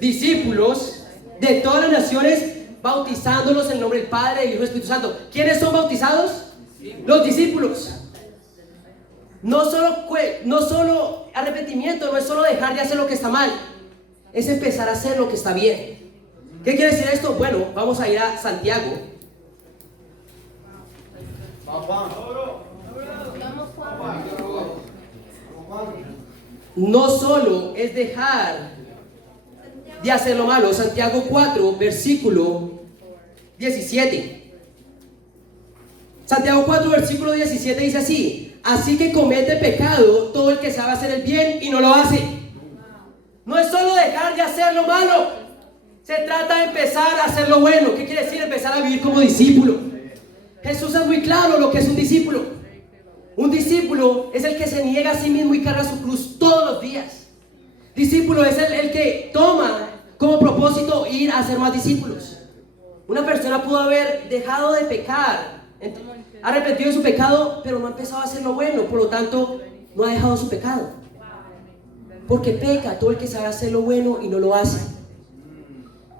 discípulos de todas las naciones, bautizándolos en el nombre del Padre, del Hijo y del Espíritu Santo. ¿Quiénes son bautizados? Los discípulos. No solo arrepentimiento, no es solo dejar de hacer lo que está mal, es empezar a hacer lo que está bien. ¿Qué quiere decir esto? Bueno, vamos a ir a Santiago. No solo es dejar de hacer lo malo. Santiago 4, versículo 17. Santiago 4, versículo 17 dice así: así que comete pecado todo el que sabe hacer el bien y no lo hace. No es solo dejar de hacer lo malo, se trata de empezar a hacer lo bueno. ¿Qué quiere decir? Empezar a vivir como discípulo. Jesús es muy claro lo que es un discípulo. Un discípulo es el que se niega a sí mismo y carga su cruz todos los días. Discípulo es el que toma como propósito ir a hacer más discípulos. Una persona pudo haber dejado de pecar, arrepentido de su pecado, pero no ha empezado a hacer lo bueno, por lo tanto no ha dejado su pecado. Porque peca todo el que sabe hacer lo bueno y no lo hace.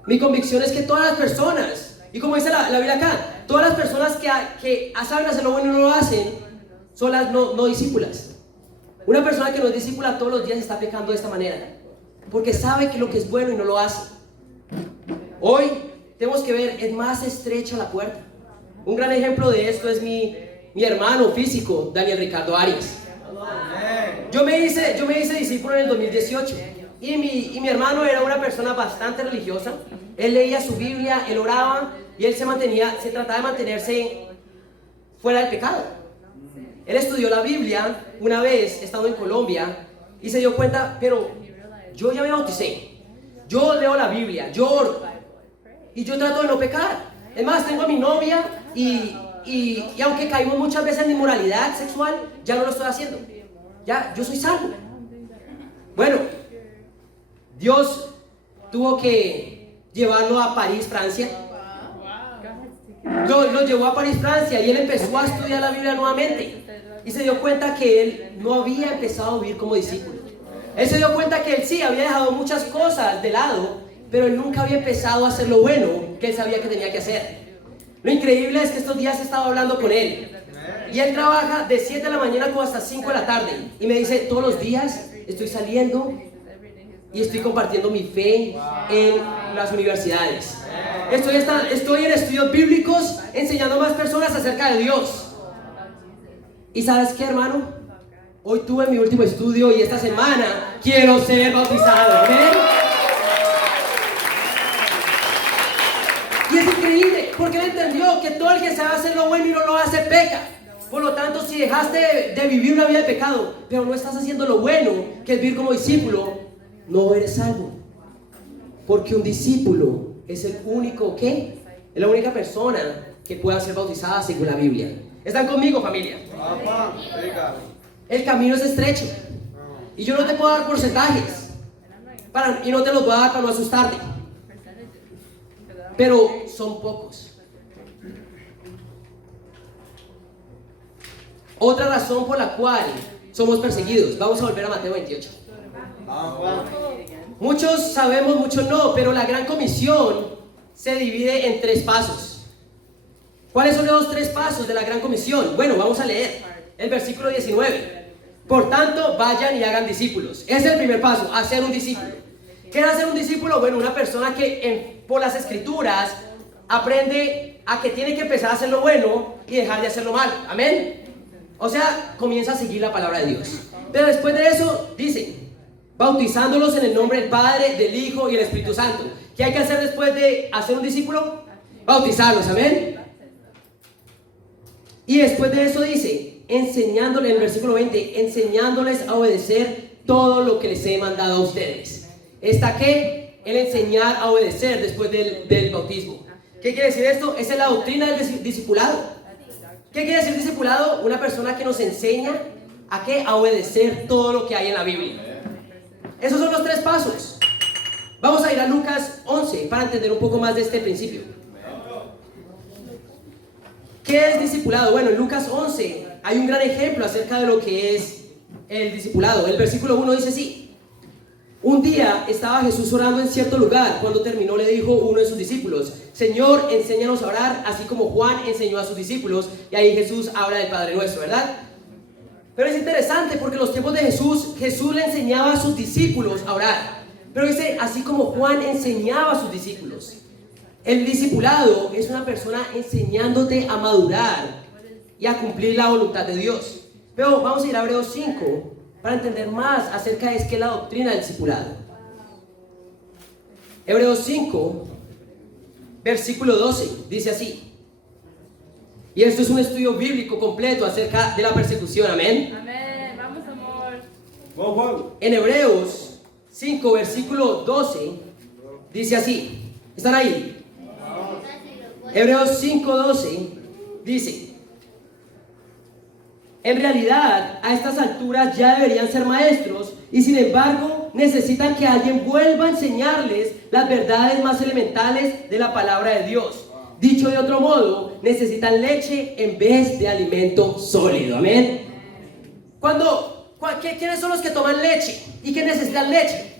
Mi convicción es que todas las personas, y como dice la Biblia acá, todas las personas que saben hacer lo bueno y no lo hacen, son las no discípulas. Una persona que no es discípula todos los días está pecando de esta manera, porque sabe que lo que es bueno y no lo hace. Hoy tenemos que ver, es más estrecha la puerta. Un gran ejemplo de esto es mi hermano físico, Daniel Ricardo Arias. Yo me hice discípulo en el 2018 y mi hermano era una persona bastante religiosa. Él leía su Biblia, él oraba y él se trataba de mantenerse fuera del pecado. Él estudió la Biblia una vez estando en Colombia y se dio cuenta, pero yo ya me bauticé, yo leo la Biblia, yo oro y yo trato de no pecar. Es más, tengo a mi novia y aunque caímos muchas veces en inmoralidad sexual, ya no lo estoy haciendo. Ya, yo soy salvo. Bueno, Dios tuvo que llevarlo a París, Francia. Lo llevó a París, Francia, y él empezó a estudiar la Biblia nuevamente. Y se dio cuenta que él no había empezado a vivir como discípulo. Él se dio cuenta que él sí había dejado muchas cosas de lado, pero él nunca había empezado a hacer lo bueno que él sabía que tenía que hacer. Lo increíble es que estos días he estado hablando con él. Y él trabaja de 7 de la mañana como hasta 5 de la tarde. Y me dice, todos los días estoy saliendo y estoy compartiendo mi fe en las universidades. Estoy en estudios bíblicos enseñando a más personas acerca de Dios. ¿Y sabes qué, hermano? Hoy tuve mi último estudio y esta semana quiero ser bautizado. ¿Amén? Y es increíble porque él entendió que todo el que sabe hacer lo bueno y no lo hace peca. Por lo tanto, si dejaste de vivir una vida de pecado, pero no estás haciendo lo bueno, que es vivir como discípulo, no eres salvo. Porque un discípulo es el único que, es la única persona que pueda ser bautizada según la Biblia. ¿Están conmigo, familia? El camino es estrecho. Y yo no te puedo dar porcentajes. Y no te los voy a dar para no asustarte. Pero son pocos. Otra razón por la cual somos perseguidos. Vamos a volver a Mateo 28. Muchos sabemos, muchos no, pero la gran comisión se divide en 3 pasos. ¿Cuáles son los 3 pasos de la gran comisión? Bueno, vamos a leer el versículo 19. Por tanto, vayan y hagan discípulos. Ese es el primer paso, hacer un discípulo. ¿Qué es hacer un discípulo? Bueno, una persona que por las escrituras aprende a que tiene que empezar a hacer lo bueno y dejar de hacer lo malo. Amén. O sea, comienza a seguir la palabra de Dios. Pero después de eso, dice, bautizándolos en el nombre del Padre, del Hijo y del Espíritu Santo. ¿Qué hay que hacer después de hacer un discípulo? Bautizarlos, amén. Y después de eso dice, enseñándoles, en el versículo 20, enseñándoles a obedecer todo lo que les he mandado a ustedes. ¿Está qué? El enseñar a obedecer después del bautismo. ¿Qué quiere decir esto? Esa es la doctrina del discipulado. ¿Qué quiere decir discipulado? Una persona que nos enseña a qué, a obedecer todo lo que hay en la Biblia. Esos son los 3 pasos. Vamos a ir a Lucas 11 para entender un poco más de este principio. ¿Qué es discipulado? Bueno, en Lucas 11 hay un gran ejemplo acerca de lo que es el discipulado. El versículo 1 dice así: un día estaba Jesús orando en cierto lugar. Cuando terminó, le dijo uno de sus discípulos: Señor, enséñanos a orar, así como Juan enseñó a sus discípulos. Y ahí Jesús habla del Padre Nuestro, ¿verdad? Pero es interesante porque en los tiempos de Jesús le enseñaba a sus discípulos a orar. Pero dice, así como Juan enseñaba a sus discípulos. El discipulado es una persona enseñándote a madurar y a cumplir la voluntad de Dios. Pero vamos a ir a Hebreos 5 para entender más acerca de qué es la doctrina del discipulado. Hebreos 5, versículo 12, dice así. Y esto es un estudio bíblico completo acerca de la persecución, amén. Amén, vamos amor. Vamos. En Hebreos 5, versículo 12, dice así. ¿Están ahí? Hebreos 5, 12, dice: en realidad, a estas alturas ya deberían ser maestros, y sin embargo necesitan que alguien vuelva a enseñarles las verdades más elementales de la palabra de Dios. Dicho de otro modo, necesitan leche en vez de alimento sólido. Amén. ¿Quiénes son los que toman leche y que necesitan leche?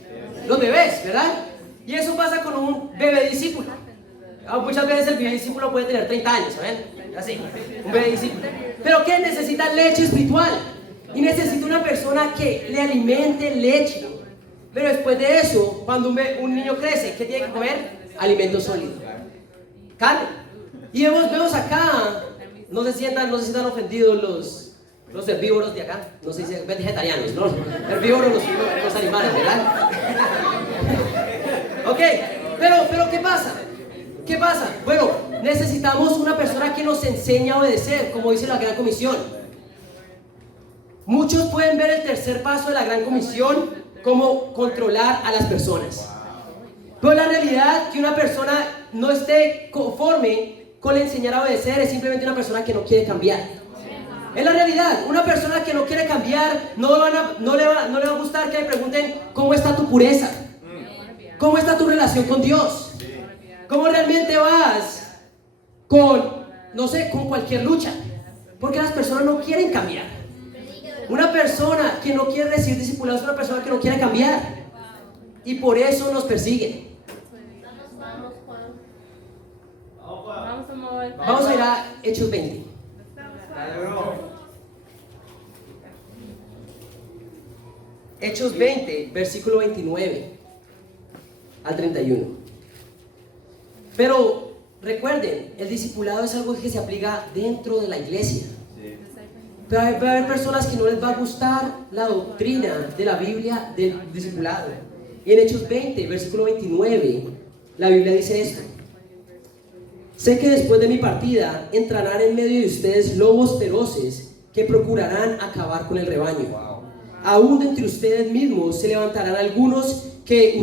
Los bebés, ¿verdad? Y eso pasa con un bebé discípulo. Muchas veces el bebé discípulo puede tener 30 años, ¿ven? Así, un bebé discípulo. Pero ¿qué? Necesita leche espiritual. Y necesita una persona que le alimente leche. Pero después de eso, cuando un niño crece, ¿qué tiene que comer? Alimento sólido. Carne. Y vemos acá, no se sientan ofendidos los herbívoros de acá. No sé si vegetarianos, ¿no? Herbívoros los animales, ¿verdad? Ok, pero ¿qué pasa? ¿Qué pasa? Bueno, necesitamos una persona que nos enseñe a obedecer, como dice la Gran Comisión. Muchos pueden ver el tercer paso de la Gran Comisión como controlar a las personas. Pero la realidad que una persona no esté conforme con enseñar a obedecer es simplemente una persona que no quiere cambiar. Es la realidad. Una persona que no quiere cambiar no le va a gustar que le pregunten ¿cómo está tu pureza? ¿Cómo está tu relación con Dios? ¿Cómo realmente vas con cualquier lucha? Porque las personas no quieren cambiar. Una persona que no quiere recibir discipulado es una persona que no quiere cambiar. Y por eso nos persiguen. Vamos amor. Vamos a ir a Hechos 20. Hechos 20, versículo 29 al 31. Pero recuerden, el discipulado es algo que se aplica dentro de la iglesia. Pero va a haber personas que no les va a gustar la doctrina de la Biblia del discipulado. Y en Hechos 20, versículo 29, la Biblia dice esto: sé que después de mi partida entrarán en medio de ustedes lobos feroces que procurarán acabar con el rebaño. Aún de entre ustedes mismos se levantarán algunos que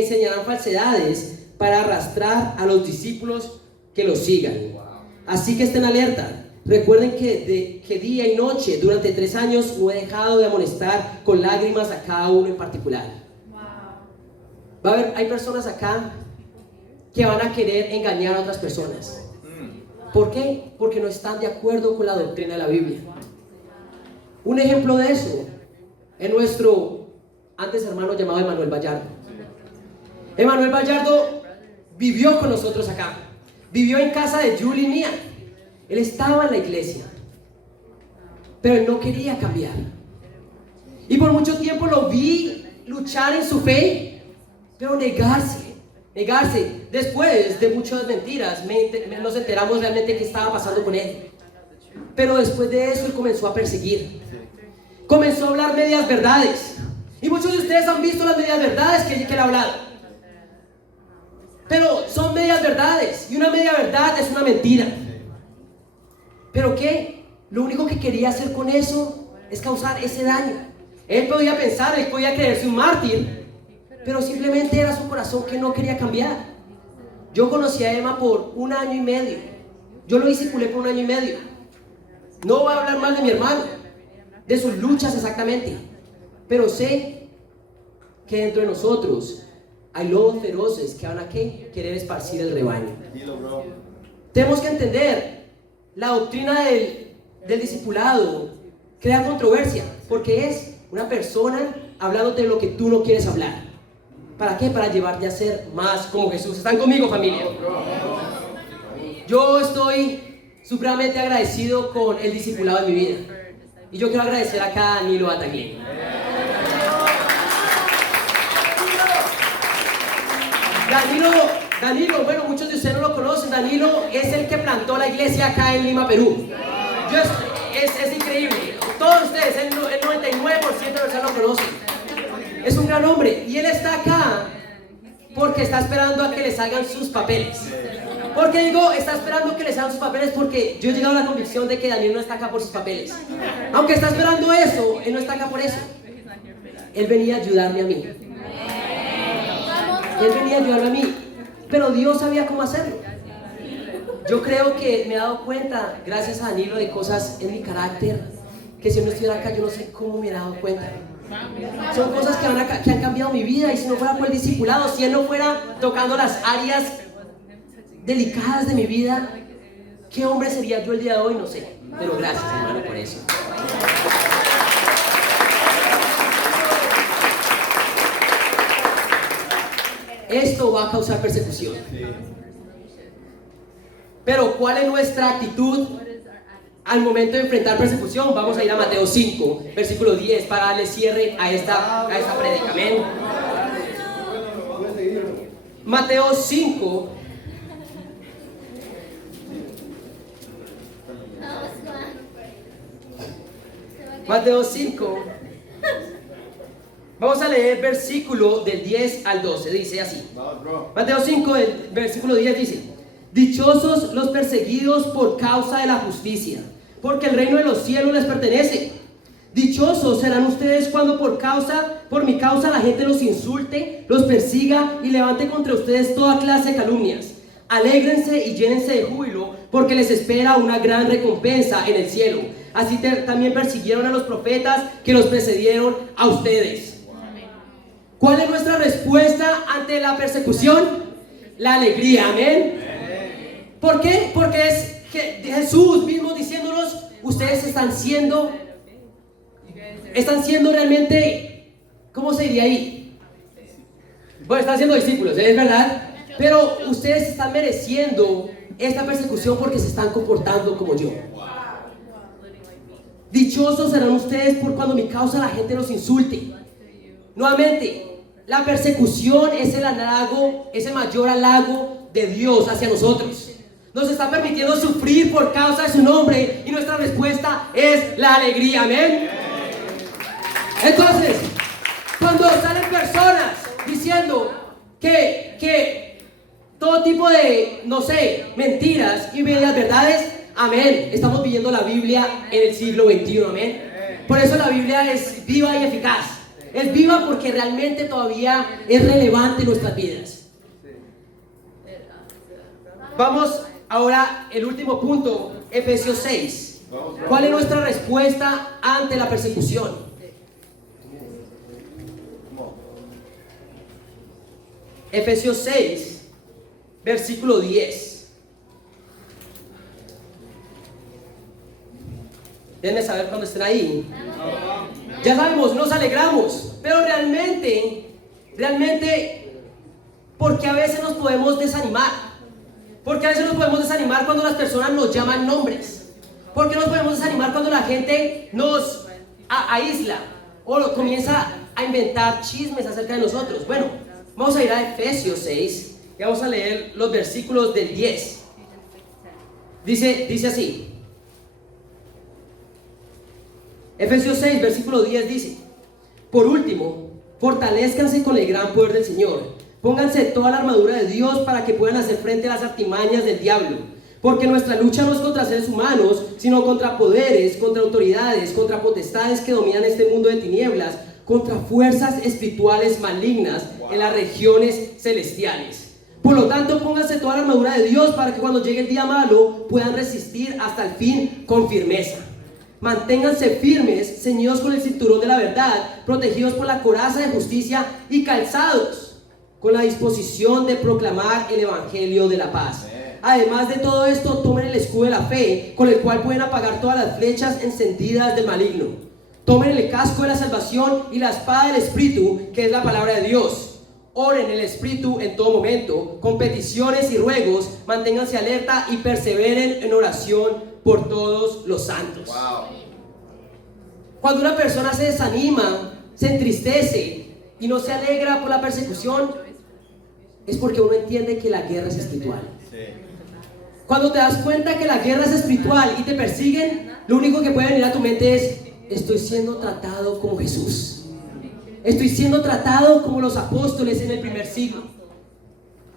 enseñarán falsedades para arrastrar a los discípulos que los sigan. Así que estén alerta. Recuerden que día y noche durante 3 años no he dejado de amonestar con lágrimas a cada uno en particular. Hay personas acá que van a querer engañar a otras personas. ¿Por qué? Porque no están de acuerdo con la doctrina de la Biblia. Un ejemplo de eso es nuestro antes hermano llamado Emanuel Vallardo. Emanuel Vallardo vivió con nosotros acá. Vivió en casa de Julie y mía. Él estaba en la iglesia. pero él no quería cambiar. Y por mucho tiempo lo vi luchar en su fe, pero negarse. Después de muchas mentiras, nos enteramos realmente qué estaba pasando con él. Pero después de eso, él comenzó a perseguir. Comenzó a hablar medias verdades. Y muchos de ustedes han visto las medias verdades que él ha hablado. Pero son medias verdades. Y una media verdad es una mentira. ¿Pero qué? Lo único que quería hacer con eso es causar ese daño. Él podía pensar, él podía creerse un mártir, pero simplemente era su corazón que no quería cambiar. Yo conocí a Emma por 1 año y medio. Yo lo discipulé por 1 año y medio. No voy a hablar mal de mi hermano, de sus luchas exactamente, pero sé que dentro de nosotros hay lobos feroces que van a querer esparcir el rebaño. Tenemos que entender, la doctrina del discipulado crea controversia, porque es una persona hablándote de lo que tú no quieres hablar. ¿Para qué? Para llevarte a ser más como Jesús. ¿Están conmigo, familia? Yo estoy supremamente agradecido con el discipulado de mi vida. Y yo quiero agradecer acá a Danilo Bataglien. Danilo, bueno, muchos de ustedes no lo conocen. Danilo es el que plantó la iglesia acá en Lima, Perú. Es increíble. Todos ustedes, el 99% de personas lo conocen. Es un gran hombre. Y él está acá porque está esperando a que le salgan sus papeles. ¿Por qué digo está esperando que le salgan sus papeles? Porque yo he llegado a la convicción de que Daniel no está acá por sus papeles. Aunque está esperando eso, él no está acá por eso. Él venía a ayudarme a mí. Pero Dios sabía cómo hacerlo. Yo creo que me he dado cuenta, gracias a Danilo, de cosas en mi carácter que si él no estuviera acá yo no sé cómo me hubiera dado cuenta. Son cosas que han cambiado mi vida. Y si no fuera por el discipulado, si él no fuera tocando las áreas delicadas de mi vida, ¿qué hombre sería yo el día de hoy? No sé. Pero gracias, hermano, por eso. Esto va a causar persecución. Pero ¿cuál es nuestra actitud al momento de enfrentar persecución? Vamos a ir a Mateo 5, versículo 10, para darle cierre a esta prédica. Amén. Mateo 5. Mateo 5. Vamos a leer versículo del 10 al 12. Dice así. Mateo 5, el versículo 10 dice: dichosos los perseguidos por causa de la justicia, porque el reino de los cielos les pertenece. Dichosos serán ustedes cuando por mi causa la gente los insulte, los persiga y levante contra ustedes toda clase de calumnias. Alégrense y llénense de júbilo, porque les espera una gran recompensa en el cielo. Así también persiguieron a los profetas que los precedieron a ustedes. ¿Cuál es nuestra respuesta ante la persecución? La alegría, amén. ¿Por qué? Porque es que Jesús mismo diciéndonos, ustedes están siendo realmente, ¿cómo se diría ahí? Bueno, están siendo discípulos, es verdad, pero ustedes están mereciendo esta persecución porque se están comportando como yo. Dichosos serán ustedes por cuando mi causa la gente los insulte. Nuevamente, la persecución es el halago, es el mayor halago de Dios hacia nosotros. Nos está permitiendo sufrir por causa de su nombre y nuestra respuesta es la alegría, amén. Entonces, cuando salen personas diciendo que todo tipo de, no sé, mentiras y medias verdades, amén, estamos viviendo la Biblia en el siglo XXI, amén. Por eso la Biblia es viva y eficaz. Es viva porque realmente todavía es relevante en nuestras vidas. Vamos ahora, el último punto, Efesios 6. ¿Cuál es nuestra respuesta ante la persecución? Efesios 6, versículo 10. Déjenme saber cuando estén ahí. Ya sabemos, nos alegramos, pero realmente, porque a veces nos podemos desanimar. Porque a veces nos podemos desanimar cuando las personas nos llaman nombres. ¿Por qué nos podemos desanimar cuando la gente nos aísla o comienza a inventar chismes acerca de nosotros? Bueno, vamos a ir a Efesios 6 y vamos a leer los versículos del 10. Dice así. Efesios 6, versículo 10 dice: por último, fortalézcanse con el gran poder del Señor. Pónganse toda la armadura de Dios para que puedan hacer frente a las artimañas del diablo. Porque nuestra lucha no es contra seres humanos, sino contra poderes, contra autoridades, contra potestades que dominan este mundo de tinieblas, contra fuerzas espirituales malignas en las regiones celestiales. Por lo tanto, pónganse toda la armadura de Dios para que cuando llegue el día malo puedan resistir hasta el fin con firmeza. Manténganse firmes, ceñidos con el cinturón de la verdad, protegidos por la coraza de justicia y calzados con la disposición de proclamar el evangelio de la paz. Además de todo esto, tomen el escudo de la fe, con el cual pueden apagar todas las flechas encendidas del maligno. Tomen el casco de la salvación y la espada del Espíritu, que es la palabra de Dios. Oren el Espíritu en todo momento, con peticiones y ruegos, manténganse alerta y perseveren en oración por todos los santos. Wow. Cuando una persona se desanima, se entristece y no se alegra por la persecución, es porque uno entiende que la guerra es espiritual. Sí. Cuando te das cuenta que la guerra es espiritual y te persiguen, lo único que puede venir a tu mente es: estoy siendo tratado como Jesús. Estoy siendo tratado como los apóstoles en el primer siglo.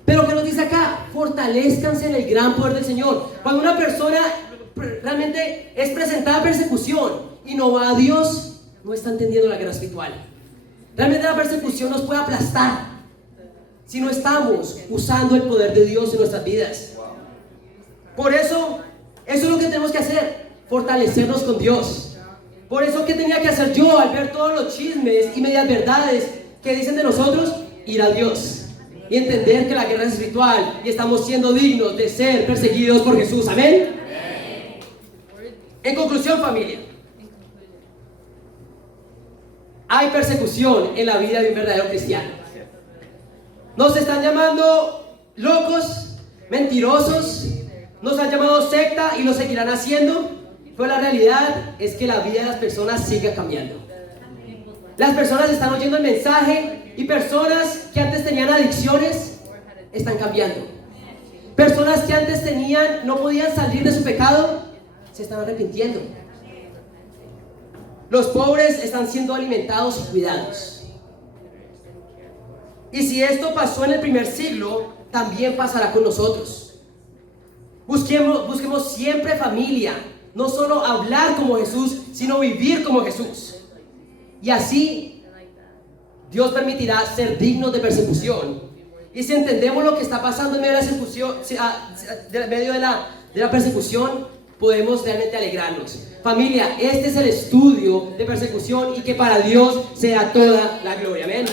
Pero ¿qué nos dice acá? Fortalezcanse en el gran poder del Señor. Cuando una persona realmente es presentada a persecución y no va a Dios, no está entendiendo la guerra espiritual. Realmente la persecución nos puede aplastar si no estamos usando el poder de Dios en nuestras vidas. Por eso es lo que tenemos que hacer: fortalecernos con Dios. Por eso, ¿qué tenía que hacer yo al ver todos los chismes y medias verdades que dicen de nosotros? Ir a Dios y entender que la guerra es espiritual y estamos siendo dignos de ser perseguidos por Jesús. Amén. En conclusión, familia, hay persecución en la vida de un verdadero cristiano. Nos están llamando locos, mentirosos, nos han llamado secta y lo seguirán haciendo, pero la realidad es que la vida de las personas sigue cambiando. Las personas están oyendo el mensaje y personas que antes tenían adicciones están cambiando. Personas que antes no podían salir de su pecado, se están arrepintiendo. Los pobres están siendo alimentados y cuidados. Y si esto pasó en el primer siglo, también pasará con nosotros. Busquemos siempre familia, no solo hablar como Jesús, sino vivir como Jesús. Y así Dios permitirá ser dignos de persecución. Y si entendemos lo que está pasando en medio de la persecución, podemos realmente alegrarnos. Familia, este es el estudio de persecución y que para Dios sea toda la gloria. Amén.